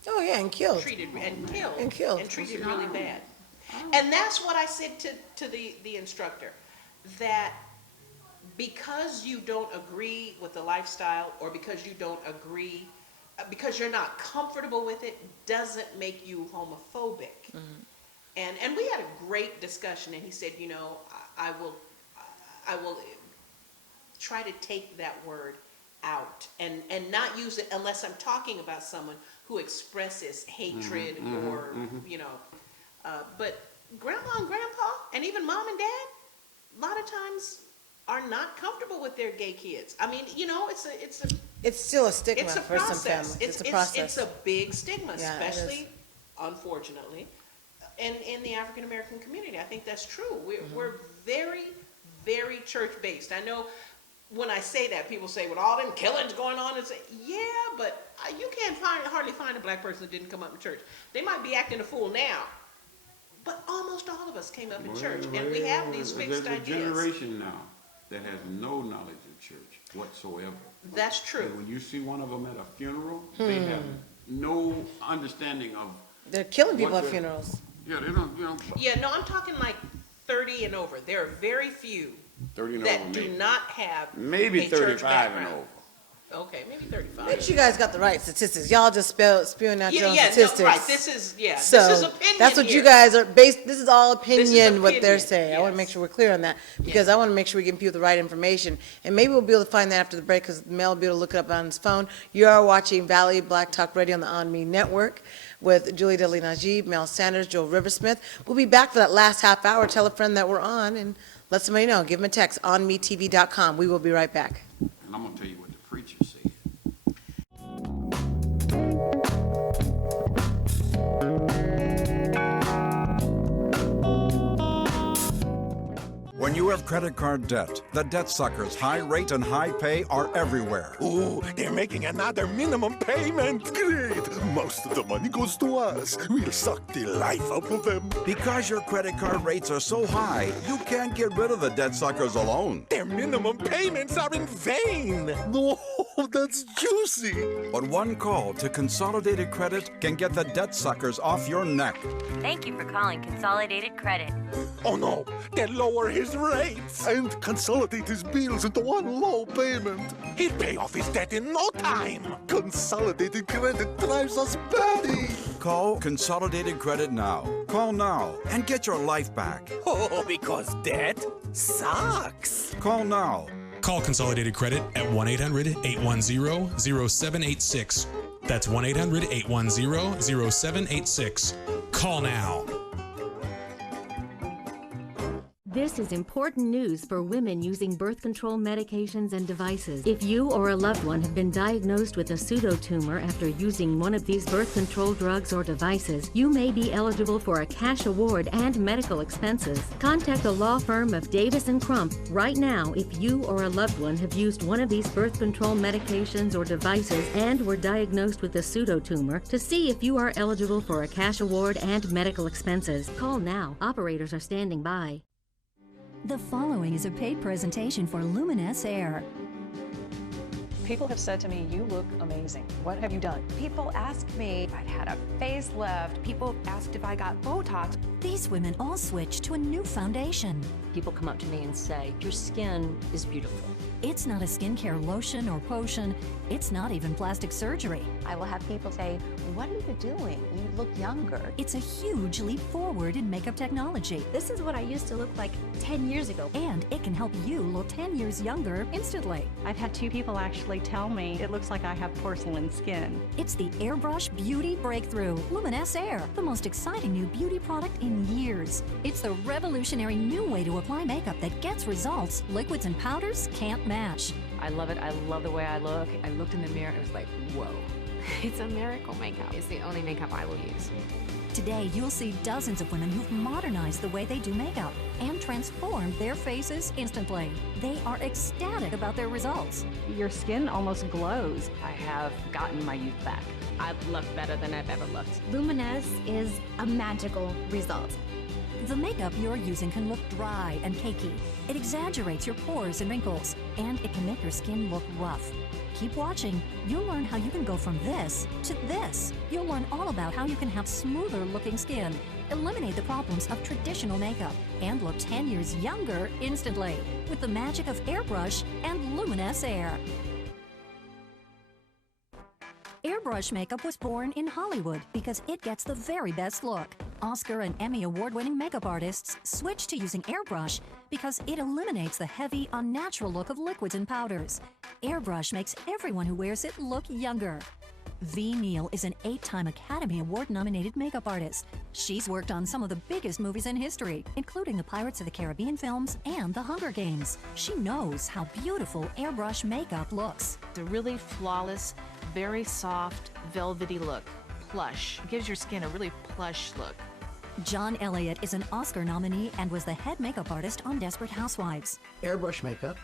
Oh, yeah, and killed. treated and killed And killed. and treated really bad. And that's what I said to the instructor, that because you don't agree with the lifestyle or because you don't agree, because you're not comfortable with it, doesn't make you homophobic. And we had a great discussion, and he said, I will try to take that word out and not use it unless I'm talking about someone who expresses hatred or, but grandma and grandpa and even mom and dad, a lot of times are not comfortable with their gay kids. I mean, It's still a stigma it's a for some process. families. It's a process. It's a big stigma, Yeah, it is. especially, unfortunately, in the African American community. I think that's true. We're very, very church-based. I know when I say that, people say, with all them killings going on, and say, yeah, but you can't hardly find a black person that didn't come up in church. They might be acting a fool now, but almost all of us came up in church, and we have these fixed There's a ideas. generation now that has no knowledge of church whatsoever. That's true. And when you see one of them at a funeral, they have no understanding of. They're killing people what at the- funerals. Yeah, they don't. Yeah, no, I'm talking like 30 and over. There are very few 30 and that over, do maybe. not have Maybe a church 35 and background. over. Okay, maybe 35. Make sure you guys got the right statistics. Y'all just spewing out your own Yeah, statistics. no, right. This is So this is opinion. that's what you here. guys are based. This is all opinion, what they're opinion, saying. I want to make yes. sure we're clear on that because I want to make sure we give people the right information. And maybe we'll be able to find that after the break because Mel will be able to look it up on his phone. You are watching Valley Black Talk Radio on the ONME Network with Julie Dudley Najib, Mel Sanders, Joel Riversmith. We'll be back for that last half hour. Tell a friend that we're on and let somebody know. Give them a text on metv.com. We will be right back. And I'm going to tell you what the preacher said. When you have credit card debt, the debt suckers' high rate and high pay are everywhere. Ooh, they're making another minimum payment. Great. Most of the money goes to us. We'll suck the life out of them. Because your credit card rates are so high, you can't get rid of the debt suckers alone. Their minimum payments are in vain. No, that's juicy. But one call to Consolidated Credit can get the debt suckers off your neck. Thank you for calling Consolidated Credit. Oh no, they'll lower his rates and consolidate his bills into one low payment. He'll pay off his debt in no time. Consolidated Credit drives us batty. Call Consolidated Credit now. Call now and get your life back. Oh, because debt sucks. Call now. Call Consolidated Credit at 1-800-810-0786. That's 1-800-810-0786. Call now. This is important news for women using birth control medications and devices. If you or a loved one have been diagnosed with a pseudotumor after using one of these birth control drugs or devices, you may be eligible for a cash award and medical expenses. Contact the law firm of Davis & Crump right now if you or a loved one have used one of these birth control medications or devices and were diagnosed with a pseudotumor to see if you are eligible for a cash award and medical expenses. Call now. Operators are standing by. The following is a paid presentation for Luminous Air. People have said to me, you look amazing. What have you done? People ask me if I've had a facelift. People asked if I got Botox. These women all switched to a new foundation. People come up to me and say, your skin is beautiful. It's not a skincare lotion or potion. It's not even plastic surgery. I will have people say, what are you doing? You look younger. It's a huge leap forward in makeup technology. This is what I used to look like 10 years ago. And it can help you look 10 years younger instantly. I've had 2 people actually tell me it looks like I have porcelain skin. It's the Airbrush Beauty Breakthrough, Luminous Air, the most exciting new beauty product in years. It's the revolutionary new way to apply makeup that gets results liquids and powders can't match. I love it. I love the way I look. I looked in the mirror and it was like, whoa. It's a miracle makeup. It's the only makeup I will use. Today, you'll see dozens of women who've modernized the way they do makeup and transformed their faces instantly. They are ecstatic about their results. Your skin almost glows. I have gotten my youth back. I look better than I've ever looked. Luminous is a magical result. The makeup you're using can look dry and cakey. It exaggerates your pores and wrinkles, and it can make your skin look rough. Keep watching. You'll learn how you can go from this to this. You'll learn all about how you can have smoother looking skin, eliminate the problems of traditional makeup, and look 10 years younger instantly with the magic of Airbrush and Luminous Air. Airbrush makeup was born in Hollywood because it gets the very best look. Oscar and Emmy award-winning makeup artists switched to using airbrush because it eliminates the heavy, unnatural look of liquids and powders. Airbrush makes everyone who wears it look younger. V. Neal is an 8-time Academy Award-nominated makeup artist. She's worked on some of the biggest movies in history, including the Pirates of the Caribbean films and The Hunger Games. She knows how beautiful airbrush makeup looks. It's a really flawless, very soft, velvety look. Plush. It gives your skin a really plush look. John Elliott is an Oscar nominee and was the head makeup artist on Desperate Housewives. Airbrush makeup.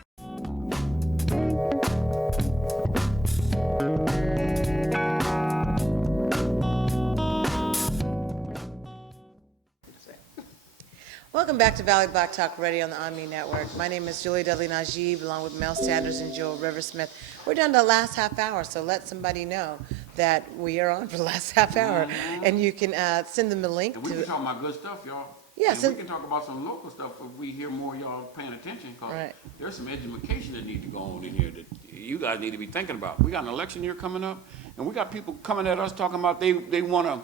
Welcome back to Valley Black Talk Radio on the ONME Network. My name is Julie Dudley Najib, along with Mel Sanders and Joel Riversmith. We're down to the last half hour, so let somebody know that we are on for the last half hour. And you can send them the link. And we can talk about good stuff, y'all. Yes. And we can talk about some local stuff if we hear more y'all paying attention, because there's some education that needs to go on in here that you guys need to be thinking about. We got an election year coming up, and we got people coming at us talking about they want to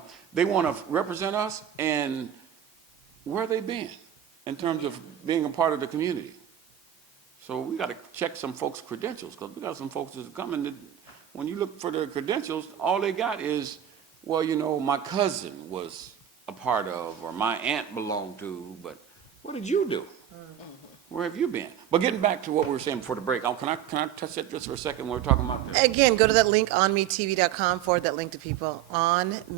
represent us, and where they been in terms of being a part of the community. So we got to check some folks' credentials, because we got some folks that's coming that when you look for their credentials, all they got is, well, you know, my cousin was a part of, or my aunt belonged to, but what did you do? Where have you been? But getting back to what we were saying before the break, can I touch that just for a second when we're talking about this? Again, go to that link, onmetv.com, forward that link to people, onmetv.com,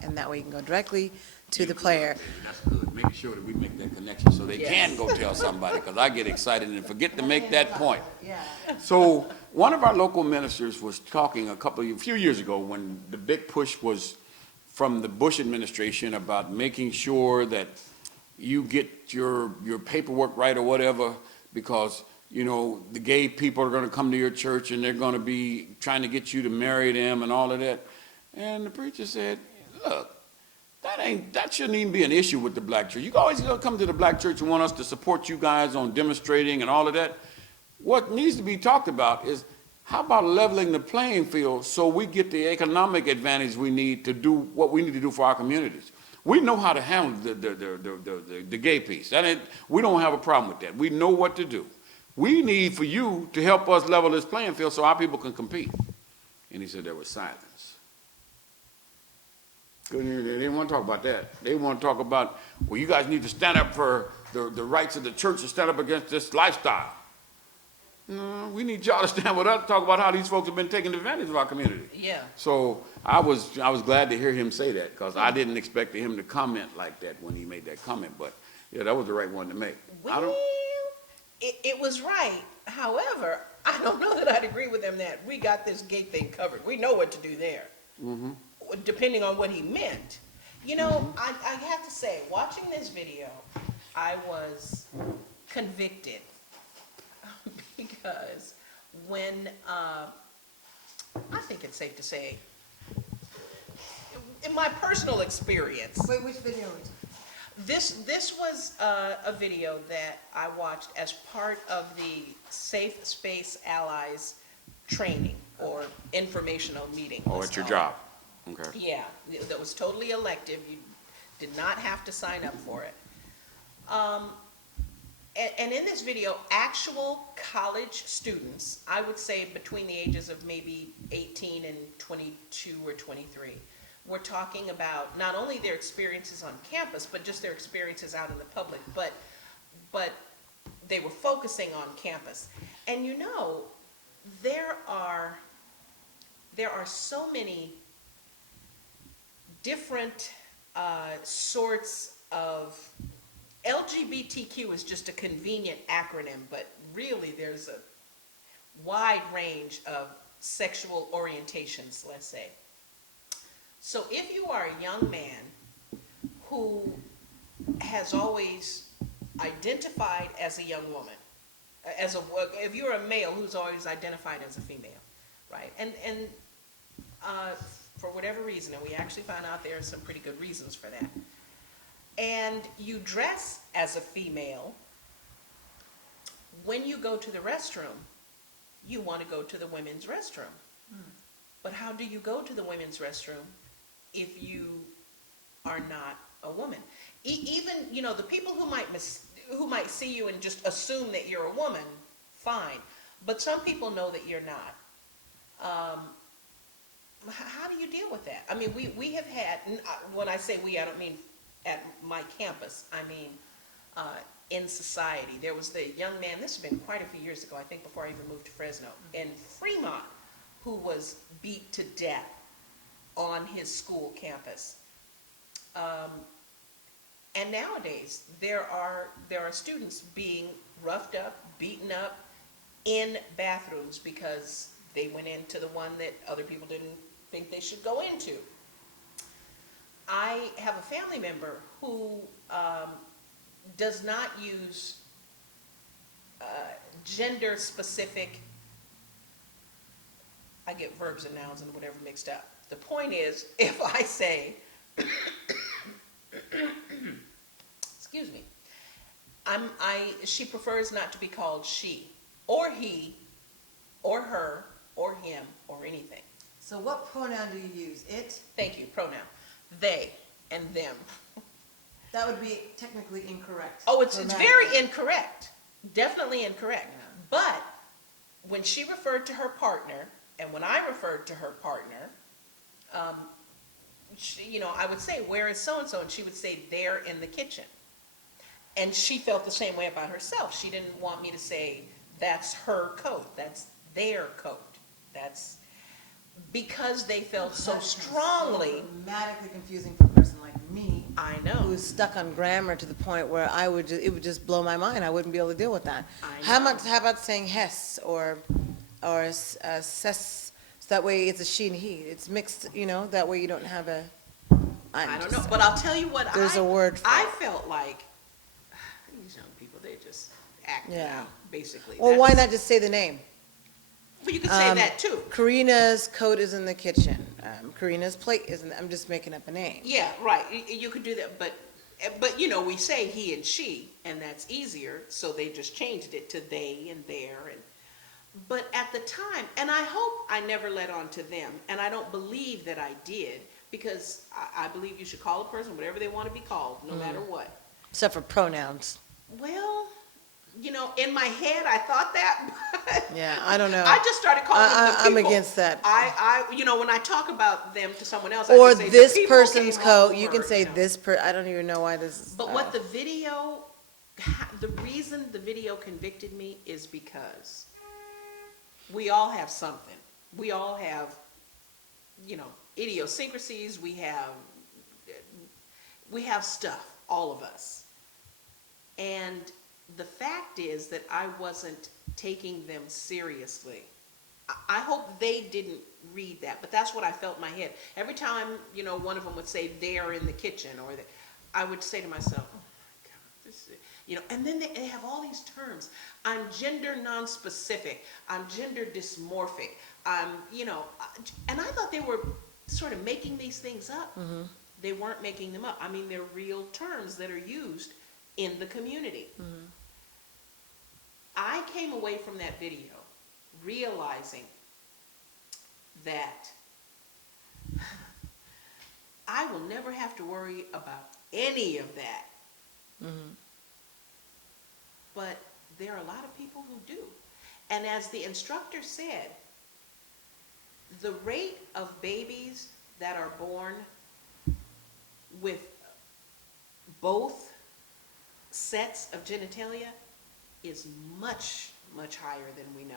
and that way you can go directly to the player. That's good, making sure that we make that connection so they Yes. can go tell somebody, because I get excited and forget to make that point. So one of our local ministers was talking a few years ago when the big push was from the Bush administration about making sure that you get your paperwork right or whatever, because, you know, the gay people are going to come to your church and they're going to be trying to get you to marry them and all of that. And the preacher said, look, that shouldn't even be an issue with the black church. You always come to the black church and want us to support you guys on demonstrating and all of that. What needs to be talked about is, how about leveling the playing field so we get the economic advantage we need to do what we need to do for our communities? We know how to handle the gay piece. We don't have a problem with that. We know what to do. We need for you to help us level this playing field so our people can compete. And he said there was silence. They didn't want to talk about that. They want to talk about, well, you guys need to stand up for the rights of the church to stand up against this lifestyle. No, we need y'all to stand with us to talk about how these folks have been taking advantage of our community. Yeah. So I was glad to hear him say that, because I didn't expect him to comment like that when he made that comment. But yeah, that was the right one to make. Well, it was right. However, I don't know that I'd agree with him that we got this gay thing covered. We know what to do there. Mm-hmm. Depending on what he meant. You know, I have to say, watching this video, I was convicted because when, I think it's safe to say, in my personal experience. Wait, which video? This was a video that I watched as part of the Safe Space Allies training or informational meeting. Oh, at your job. Okay. Yeah, that was totally elective. You did not have to sign up for it. And in this video, actual college students, I would say between the ages of maybe 18 and 22 or 23, were talking about not only their experiences on campus, but just their experiences out in the public. But they were focusing on campus. And you know, there are so many different sorts of, LGBTQ is just a convenient acronym, but really there's a wide range of sexual orientations, let's say. So if you are a young man who has always identified as a young woman, if you're a male who's always identified as a female, right? And for whatever reason, and we actually found out there are some pretty good reasons for that, and you dress as a female, when you go to the restroom, you want to go to the women's restroom. But how do you go to the women's restroom if you are not a woman? Even, you know, the people who might see you and just assume that you're a woman, fine. But some people know that you're not. How do you deal with that? I mean, we have had, when I say we, I don't mean at my campus, I mean in society. There was the young man, this has been quite a few years ago, I think before I even moved to Fresno, in Fremont, who was beat to death on his school campus. And nowadays, there are students being roughed up, beaten up in bathrooms because they went into the one that other people didn't think they should go into. I have a family member who does not use gender-specific, I get verbs and nouns and whatever mixed up. The point is, if I say, excuse me, she prefers not to be called she, or he, or her, or him, or anything. So what pronoun do you use? It? Thank you, pronoun. They and them. That would be technically incorrect. Oh, it's very incorrect. Definitely incorrect. Yeah. But when she referred to her partner, and when I referred to her partner, she, I would say, where is so-and-so? And she would say, they're in the kitchen. And she felt the same way about herself. She didn't want me to say, that's her coat, that's their coat. That's because they felt so strongly. So dramatically confusing for a person like me. me, I know. who's stuck on grammar to the point where it would just blow my mind. I wouldn't be able to deal with that. How about saying Hess or ses? So that way it's a she and he. It's mixed, that way you don't have a. I don't know, but I'll tell you what. There's a word for I it. felt like these young people, they just act it out, basically. Well, why not just say the name? Well, you could say that too. Karina's coat is in the kitchen. Karina's plate is in. I'm just making up a name. Yeah, right. You could do that, but we say he and she, and that's easier. So they just changed it to they and their, but at the time, and I hope I never let on to them, and I don't believe that I did, because I believe you should call a person whatever they want to be called, no matter what. Except for pronouns. Well, in my head I thought that. Yeah, I don't know. I just started calling them the people. I'm against that. I when I talk about them to someone else, Or I just say this the people person's came coat. over, You can say this I don't even know why this is. But what the reason the video convicted me is because we all have something. We all have, idiosyncrasies. We have stuff, all of us. And the fact is that I wasn't taking them seriously. I hope they didn't read that, but that's what I felt in my head. Every time, one of them would say they're in the kitchen, or I would say to myself, oh my God, this is, and then they have all these terms. I'm gender non-specific. I'm gender dysmorphic. And I thought they were sort of making these things up. Mm-hmm. They weren't making them up. I mean, they're real terms that are used in the community. Mm-hmm. I came away from that video realizing that I will never have to worry about any of that. Mm-hmm. But there are a lot of people who do. And as the instructor said, the rate of babies that are born with both sets of genitalia is much, much higher than we know.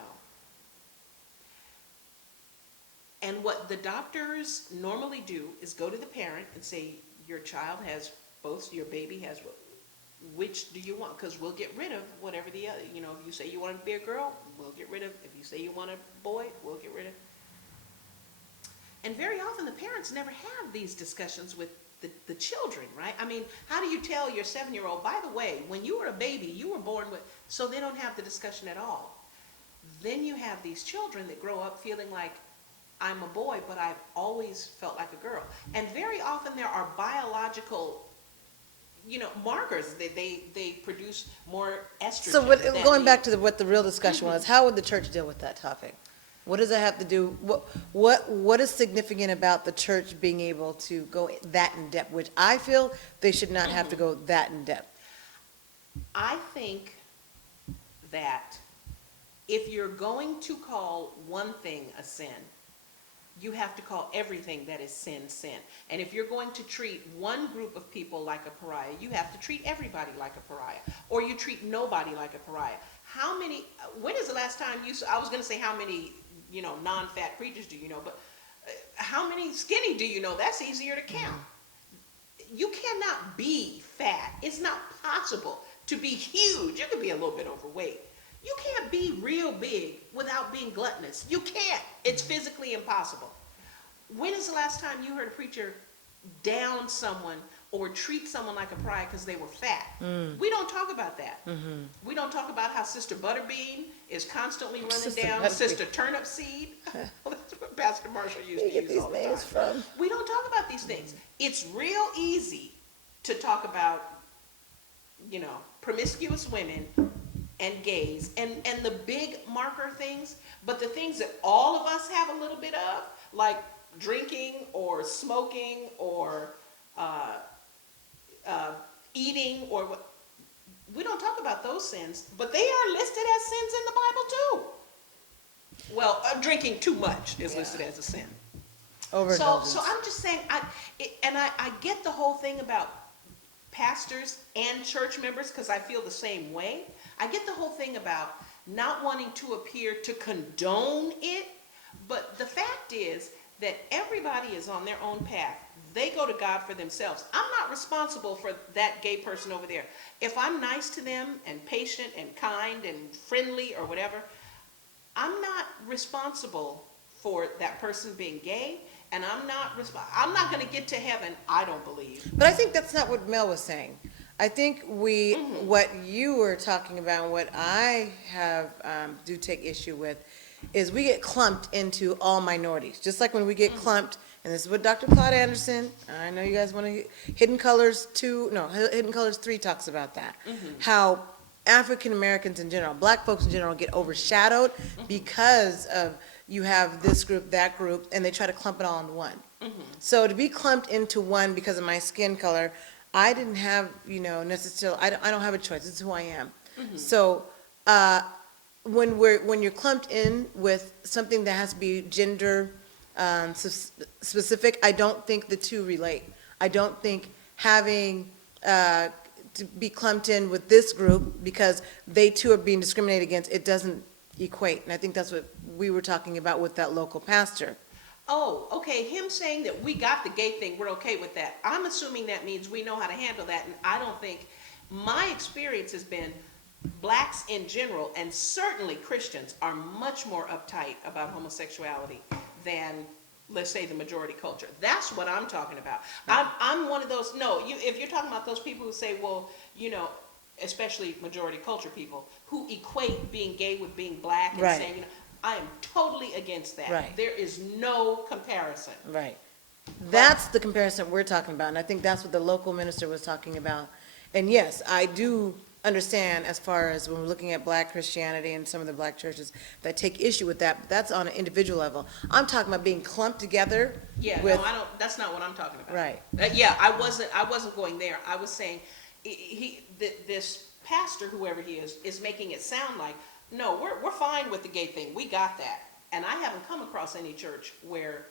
And what the doctors normally do is go to the parent and say, your child has both, your baby has, which do you want? Because we'll get rid of whatever the other, if you say you want to be a girl, we'll get rid of, if you say you want a boy, we'll get rid of. And very often the parents never have these discussions with the children, right? I mean, how do you tell your 7-year-old, by the way, when you were a baby, you were born with, so they don't have the discussion at all. Then you have these children that grow up feeling like, I'm a boy, but I've always felt like a girl. And very often there are biological, markers. They produce more estrogen. So going back to what the real discussion was, how would the church deal with that topic? What does that have to do? What is significant about the church being able to go that in depth? Which I feel they should not have to go that in depth. I think that if you're going to call one thing a sin, you have to call everything that is sin, sin. And if you're going to treat one group of people like a pariah, you have to treat everybody like a pariah. Or you treat nobody like a pariah. When is the last time I was going to say how many, non-fat preachers do you know, but how many skinny do you know? That's easier to count. You cannot be fat. It's not possible to be huge. You can be a little bit overweight. You can't be real big without being gluttonous. You can't. It's physically impossible. When is the last time you heard a preacher down someone or treat someone like a pariah because they were fat? We don't talk about that. Mm-hmm. We don't talk about how Sister Butterbean is constantly running Sister down Butterbean. Sister Turnip Seed. That's what Pastor Marshall used to Where you use get all the these time. names from? We don't talk about these things. It's real easy to talk about, promiscuous women and gays and the big marker things, but the things that all of us have a little bit of, like drinking or smoking or eating or what, we don't talk about those sins, but they are listed as sins in the Bible too. Well, drinking too much is listed as a sin. Overindulgence. So I'm just saying, I get the whole thing about pastors and church members because I feel the same way. I get the whole thing about not wanting to appear to condone it, but the fact is that everybody is on their own path. They go to God for themselves. I'm not responsible for that gay person over there. If I'm nice to them and patient and kind and friendly or whatever, I'm not responsible for that person being gay, and I'm not going to get to heaven, I don't believe. But I think that's not what Mel was saying. I think what you were talking about, and what I have do take issue with, is we get clumped into all minorities. Just like when we get clumped, and this is what Dr. Claude Anderson, I know you guys want to, Hidden Colors 2, no, Hidden Colors 3 talks about that. How African Americans in general, black folks in general, get overshadowed because of you have this group, that group, and they try to clump it all into one. So to be clumped into one because of my skin color, I didn't have, necessarily, I don't have a choice. It's who I am. So when you're clumped in with something that has to be gender specific, I don't think the two relate. I don't think having to be clumped in with this group because they too are being discriminated against, it doesn't equate. And I think that's what we were talking about with that local pastor. Oh, okay, him saying that we got the gay thing, we're okay with that. I'm assuming that means we know how to handle that, and I don't think, my experience has been blacks in general, and certainly Christians, are much more uptight about homosexuality than, let's say, the majority culture. That's what I'm talking about. I'm one of those, if you're talking about those people who say, well, especially majority culture people, who equate being gay with being black and saying, I am totally against that. Right. There is no comparison. Right. That's the comparison we're talking about, and I think that's what the local minister was talking about. And yes, I do understand as far as when we're looking at black Christianity and some of the black churches that take issue with that, but that's on an individual level. I'm talking about being clumped together. Yeah, with, no, I don't, that's not what I'm talking about. Right. I wasn't going there. I was saying, this pastor, whoever he is making it sound like, no, we're fine with the gay thing. We got that. And I haven't come across any church where,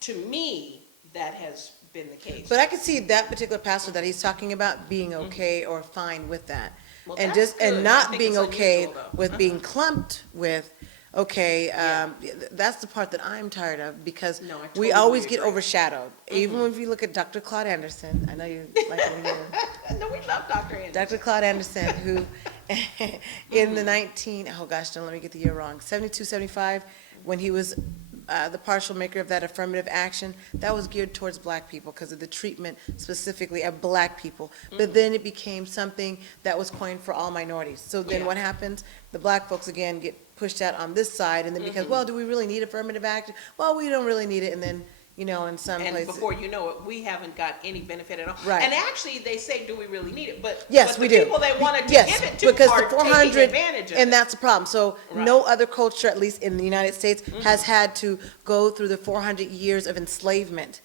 to me, that has been the case. But I could see that particular pastor that he's talking about being okay or fine with that. Well, and that's just good. and I not think being it's okay unusual, though. with being clumped with, that's the part that I'm tired of, because No, I we totally always get agree. overshadowed. Even if you look at Dr. Claude Anderson, I know you like to hear No, we love Dr. Anderson. Dr. Claude Anderson, who in the 72, 75, when he was the partial maker of that affirmative action, that was geared towards black people because of the treatment specifically of black people. But then it became something that was coined for all minorities. So then what happens? The black folks again get pushed out on this side, and then because, well, do we really need affirmative action? Well, we don't really need it, and then, in some And places. before you know it, we haven't got any benefit at all. Right. And actually, they say, do we really need it? But Yes, but we the do. people they wanted to Yes, give it to because are the taking 400, advantage of and it. that's the problem. So Right. no other culture, at least in the United States, has had to go through the 400 years of enslavement.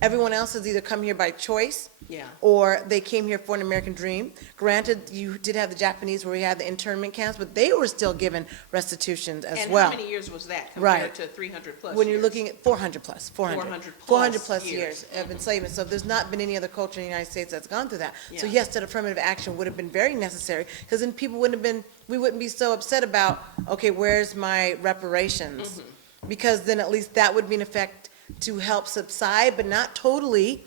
Everyone else has either come here by choice, Yeah. or they came here for an American dream. Granted, you did have the Japanese where we had the internment camps, but they were still given restitutions as And well. how many years was that compared Right. to 300 plus When you're years? looking at 400 plus, 400. 400 plus years of enslavement. So there's not been any other culture in the United States that's gone through that. So Yeah. yes, that affirmative action would have been very necessary, because then people we wouldn't be so upset about, okay, where's my reparations? Because then at least that would be in effect to help subside, but not totally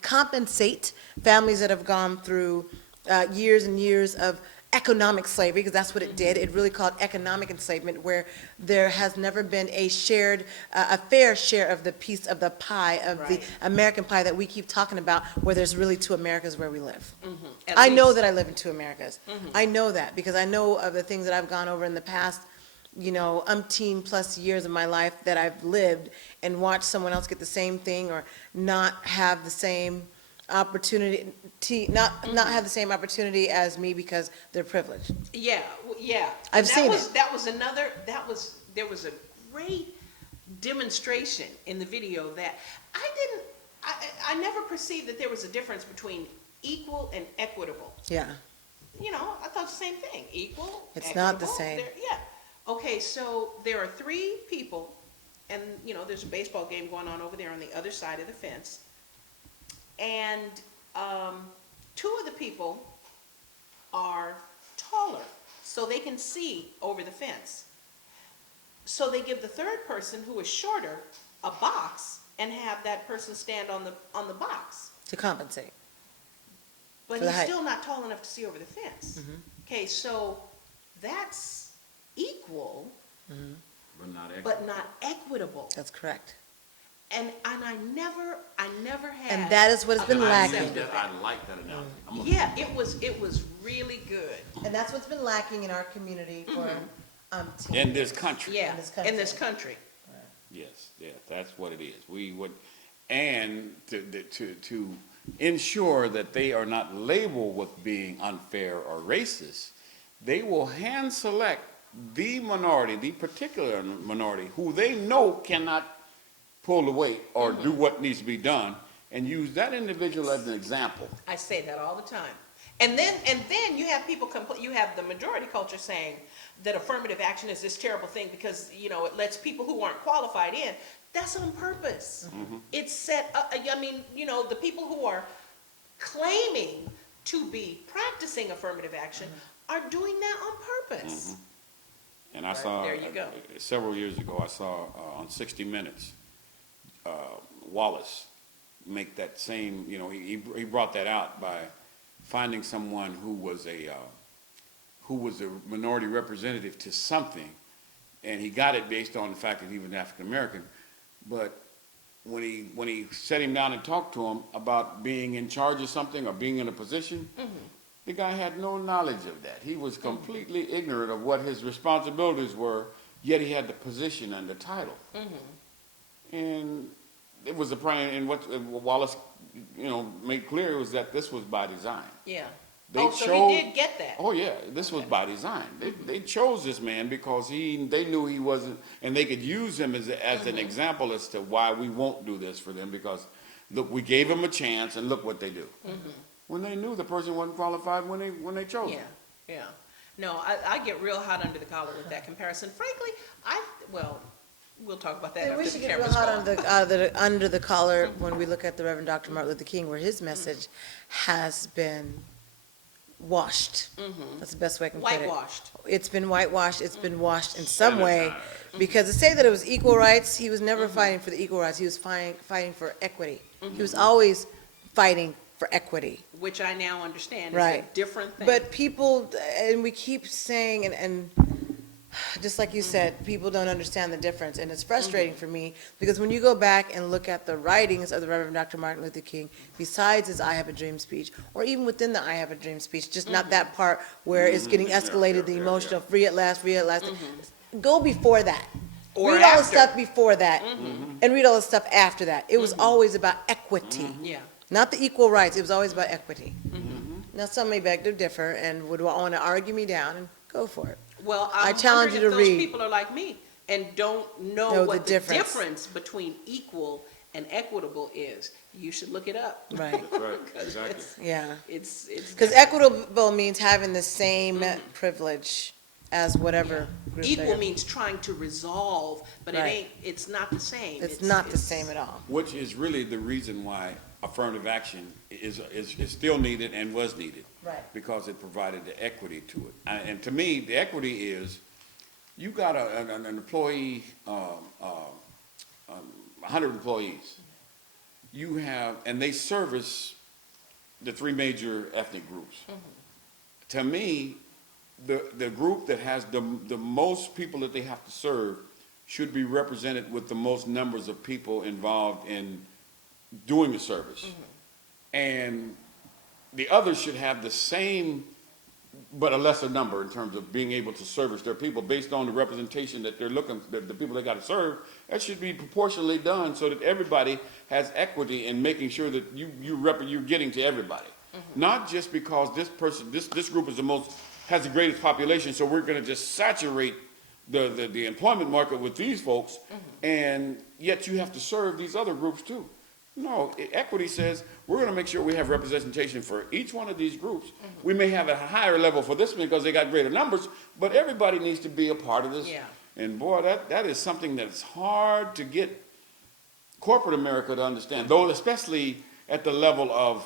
compensate families that have gone through years and years of economic slavery, because that's what it did. It really called economic enslavement, where there has never been a fair share of the piece of the pie, of the American pie that we keep talking about, where there's really two Americas where we live. I know that I live in two Americas. I know that because I know of the things that I've gone over in the past, umpteen plus years of my life that I've lived and watched someone else get the same thing or not have the same opportunity, not have the same opportunity as me because they're privileged. Yeah, yeah. I've seen it. There was a great demonstration in the video that I never perceived that there was a difference between equal and equitable. Yeah. I thought the same thing, equal, It's not the equitable, same. Yeah. Okay, so there are three people, and, there's a baseball game going on over there on the other side of the fence. And two of the people are taller, so they can see over the fence. So they give the third person, who is shorter, a box and have that person stand on the box. To compensate. But For the he's height. still not tall enough to see over the fence. Okay, so that's equal, but not equitable. That's correct. And I never had. And that is what has a been concept lacking. of that. I like that analogy. Yeah, it was really good. And that's what's been lacking in our community for In this country. Yeah, in this country. Yes, that's what it is. We would, and to ensure that they are not labeled with being unfair or racist, they will hand select the minority, the particular minority, who they know cannot pull the weight or do what needs to be done, and use that individual as an example. I say that all the time. And then you have people you have the majority culture saying that affirmative action is this terrible thing because, it lets people who aren't qualified in. That's on purpose. It's set up, the people who are claiming to be practicing affirmative action are doing that on purpose. And I saw, there you go. several years ago, I saw on 60 Minutes, Wallace make that same, he brought that out by finding someone who was a minority representative to something, and he got it based on the fact that he was African American. But when he sat him down and talked to him about being in charge of something or being in a position, the guy had no knowledge of that. He was completely ignorant of what his responsibilities were, yet he had the position and the title. And it was and what Wallace, made clear was that this was by design. Yeah. They so he did get that. Oh yeah, this was by design. They chose this man because they knew he wasn't, and they could use him as an example as to why we won't do this for them, because look, we gave him a chance and look what they do. When they knew the person wasn't qualified when they chose him. Yeah. No, I get real hot under the collar with that comparison. Frankly, we'll talk about that And after we the should get real camera's hot gone. under the collar when we look at the Reverend Dr. Martin Luther King, where his message has been washed. That's the best way I can put it. Whitewashed. It's been whitewashed. It's been washed in some way, because to say that it was equal rights, he was never fighting for the equal rights. He was fighting for equity. He was always fighting for equity. Which I now understand is Right. a different thing. But people, and we keep saying, and just like you said, people don't understand the difference, and it's frustrating for me, because when you go back and look at the writings of the Reverend Dr. Martin Luther King, besides his I Have a Dream speech, or even within the I Have a Dream speech, just not that part where it's getting escalated, the emotional, free at last, go before that. Or read all the after. stuff before that, and read all the stuff after that. It was always about equity. Yeah. Not the equal rights, it was always about equity. Now, some may beg to differ and would want to argue me down, and go for it. Well, I I'm challenge wondering you if to those read. people are like me and don't know Know what the the difference. difference between equal and equitable is. You should look it up. Right. That's right, exactly. Yeah. It's Because equitable means having the same privilege as whatever group equal they're- means trying to resolve, but Right. it's not the same. It's not the same at all. Which is really the reason why affirmative action is still needed and was needed. Right. Because it provided the equity to it. And to me, the equity is, you got an employee, 100 employees. You have, and they service the three major ethnic groups. To me, the group that has the most people that they have to serve should be represented with the most numbers of people involved in doing the service. And the others should have the same, but a lesser number in terms of being able to service their people based on the representation that they're looking, the people they got to serve. That should be proportionally done so that everybody has equity in making sure that you're getting to everybody. Not just because this person, this group is has the greatest population, so we're going to just saturate the employment market with these folks, and yet you have to serve these other groups too. No, equity says we're going to make sure we have representation for each one of these groups. We may have a higher level for this one because they got greater numbers, but everybody needs to be a part of this. Yeah. And boy, that is something that's hard to get corporate America to understand, though especially at the level of,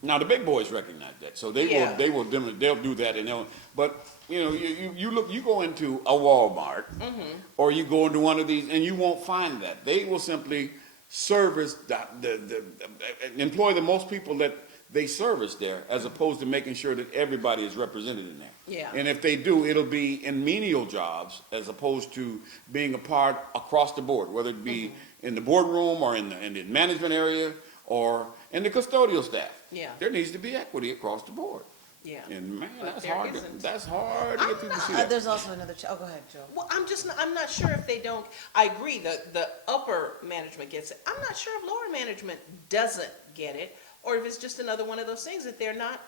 now the big boys recognize that, so they'll do that, and but you go into a Walmart or you go into one of these and you won't find that. They will simply service employ the most people that they service there, as opposed to making sure that everybody is represented in there. Yeah. And if they do, it'll be in menial jobs as opposed to being a part across the board, whether it be in the boardroom or in the management area or in the custodial staff. Yeah. There needs to be equity across the board. Yeah. And man, But that's there hard. isn't. That's hard to get people to see that. There's also another, oh, go ahead, Joe. Well, I'm not sure if they don't, I agree, the upper management gets it. I'm not sure if lower management doesn't get it, or if it's just another one of those things that they're not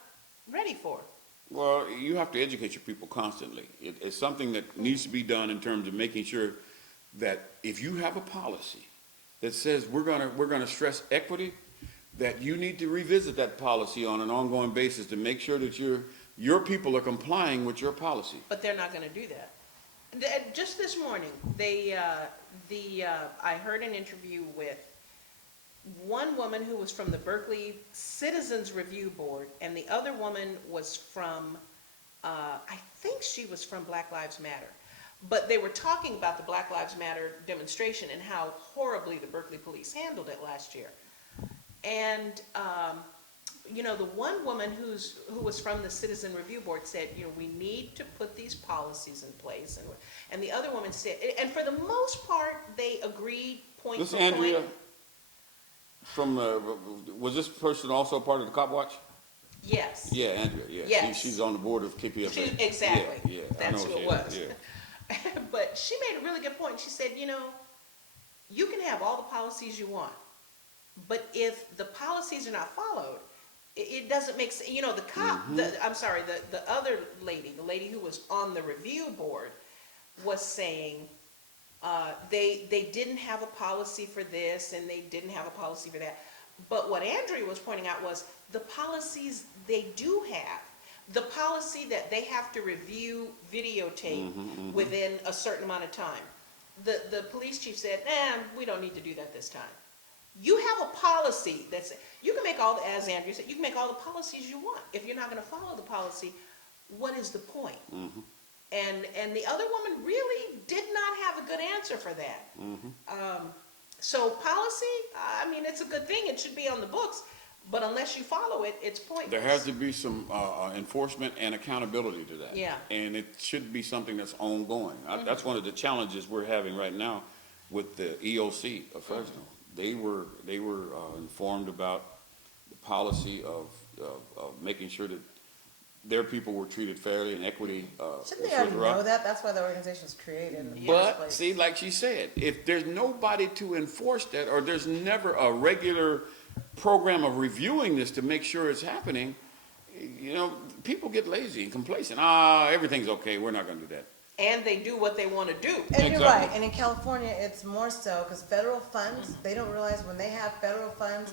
ready for. Well, you have to educate your people constantly. It's something that needs to be done in terms of making sure that if you have a policy that says we're gonna stress equity, that you need to revisit that policy on an ongoing basis to make sure that your people are complying with your policy. But they're not gonna do that. Just this morning, I heard an interview with one woman who was from the Berkeley Citizens Review Board, and the other woman was from, I think she was from Black Lives Matter. But they were talking about the Black Lives Matter demonstration and how horribly the Berkeley police handled it last year. And, the one woman who was from the Citizen Review Board said, we need to put these policies in place. And the other woman said, and for the most part, they agreed point This for Andrea point. from, was this person also part of the Cop Watch? Yes. Yeah, Andrea, yeah. Yes. She's on the board of KPFA. Exactly. Yeah, I That's know who she it was. is, yeah. But she made a really good point. She said, you can have all the policies you want, but if the policies are not followed, it doesn't make sense. The cop, the other lady, the lady who was on the review board was saying they didn't have a policy for this and they didn't have a policy for that. But what Andrea was pointing out was the policies they do have. The policy that they have to review videotape within a certain amount of time. The police chief said, we don't need to do that this time. You have a policy that's, you can make as Andrea said, you can make all the policies you want. If you're not going to follow the policy, what is the point? And the other woman really did not have a good answer for that. So policy, it's a good thing. It should be on the books. But unless you follow it, it's pointless. There has to be some enforcement and accountability to that. Yeah. And it should be something that's ongoing. That's one of the challenges we're having right now with the EOC of Fresno. They were informed about the policy of making sure that their people were treated fairly and equity. Shouldn't they already know that? That's why the organization was created in the first But place. see, like she said, if there's nobody to enforce that, or there's never a regular program of reviewing this to make sure it's happening, people get lazy and complacent. Everything's okay. We're not going to do that. And they do what they want to do. And you're right. And in California, it's more so because federal funds, they don't realize when they have federal funds,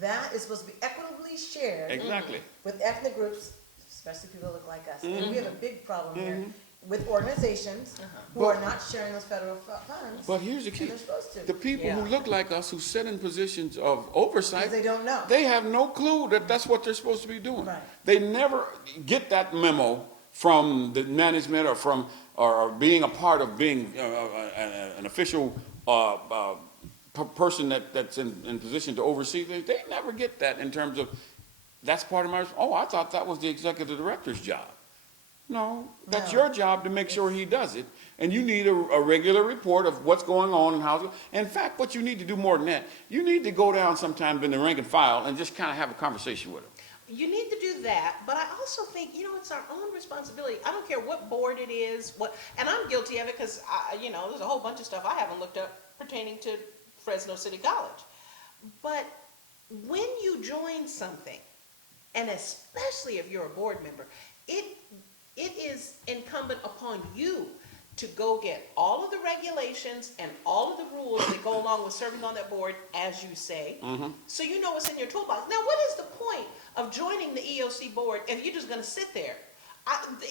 that is supposed to be equitably shared. Exactly. With ethnic groups, especially people that look like us. And we have a big problem here with organizations who are not sharing those federal funds. But here's the key. They're supposed to. The people who look like us, who sit in positions of oversight, Because they don't know. They have no clue that that's what they're supposed to be doing. Right. They never get that memo from the management or from or being a part of being an official person that's in position to oversee things. They never get that in terms of that's part of my. I thought that was the executive director's job. No, that's your job to make sure he does it. And you need a regular report of what's going on and how. In fact, what you need to do more than that, you need to go down sometime in the rank and file and just kind of have a conversation with them. You need to do that, but I also think, it's our own responsibility. I don't care what board it is, and I'm guilty of it because, there's a whole bunch of stuff I haven't looked up pertaining to Fresno City College. But when you join something, and especially if you're a board member, it is incumbent upon you to go get all of the regulations and all of the rules that go along with serving on that board, as you say, so you know what's in your toolbox. Now, what is the point of joining the EOC board if you're just going to sit there?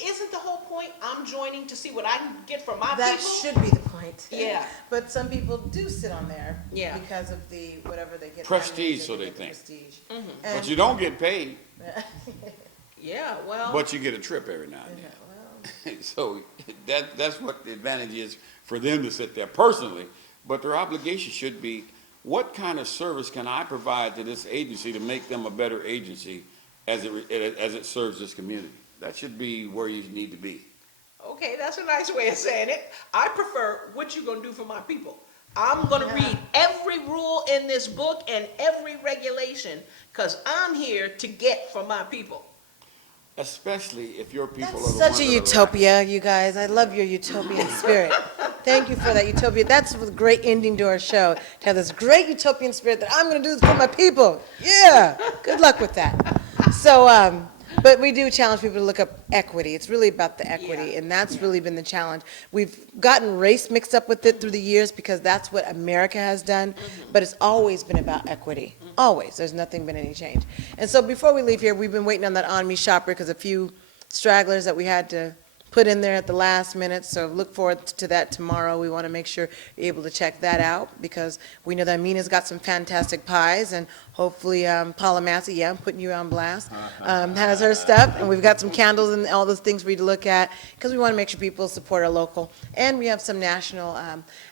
Isn't the whole point I'm joining to see what I can get from my people? That should be the point. Yeah. But some people do sit on there Yeah. because of the whatever they get. Prestige, so they think. Prestige. But you don't get paid, Yeah, well. but you get a trip every now and then. So that's what the advantage is for them to sit there personally. But their obligation should be what kind of service can I provide to this agency to make them a better agency as it serves this community? That should be where you need to be. Okay, that's a nice way of saying it. I prefer what you gonna do for my people. I'm gonna read every rule in this book and every regulation, because I'm here to get from my people. Especially if your people are the Such ones a that are utopia, you guys. I love your utopian spirit. Thank you for that utopia. That's a great ending to our show, to have this great utopian spirit that I'm going to do this for my people. Yeah, good luck with that. So, but we do challenge people to look up equity. It's really about the equity, and that's really been the challenge. We've gotten race mixed up with it through the years because that's what America has done, but it's always been about equity. Always. There's nothing been any change. And so before we leave here, we've been waiting on that ONME shopper because a few stragglers that we had to put in there at the last minute, so look forward to that tomorrow. We want to make sure you're able to check that out because we know that Mina's got some fantastic pies, and hopefully Paula Massey, yeah, I'm putting you on blast, has her stuff, and we've got some candles and all those things for you to look at because we want to make sure people support our local. And we have some national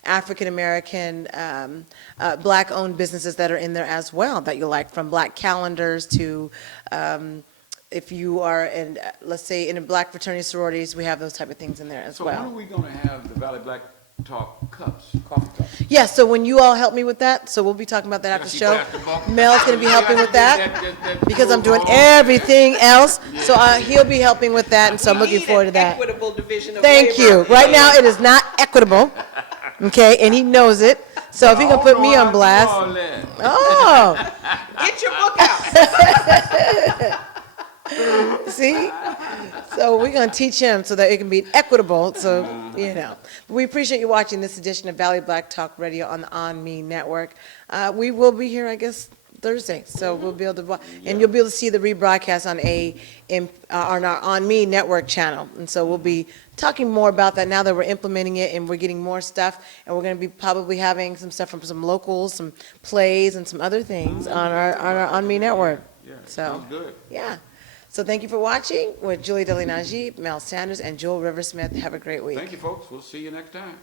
African-American Black-owned businesses that are in there as well that you like, from Black calendars to if you are in, let's say, in a Black fraternity sororities, we have those type of things in there as So well. when are we going to have the Valley Black Talk cups, coffee cups? Yeah, so when you all help me with that, so we'll be talking about that after the show. Mel's going to be helping with that because I'm doing everything else. So he'll be helping with that, and so I'm looking forward to that. Equitable division of Thank you. labor. Right now, it is not equitable, okay, and he knows it. So if he can put me on blast. Oh. Get your book out. See? So we're going to teach him so that it can be equitable. So, you know. We appreciate you watching this edition of Valley Black Talk Radio on the ONME Network. We will be here, I guess, Thursday. So we'll be able to watch. And you'll be able to see the rebroadcast on our ONME Network channel. And so we'll be talking more about that now that we're implementing it and we're getting more stuff. And we're going to be probably having some stuff from some locals, some plays, and some other things on our ONME Network. Yeah, So, sounds good. yeah. So thank you for watching with Julie Deli Najib, Mel Sanders, and Joel Riversmith. Have a great week. Thank you, folks. We'll see you next time.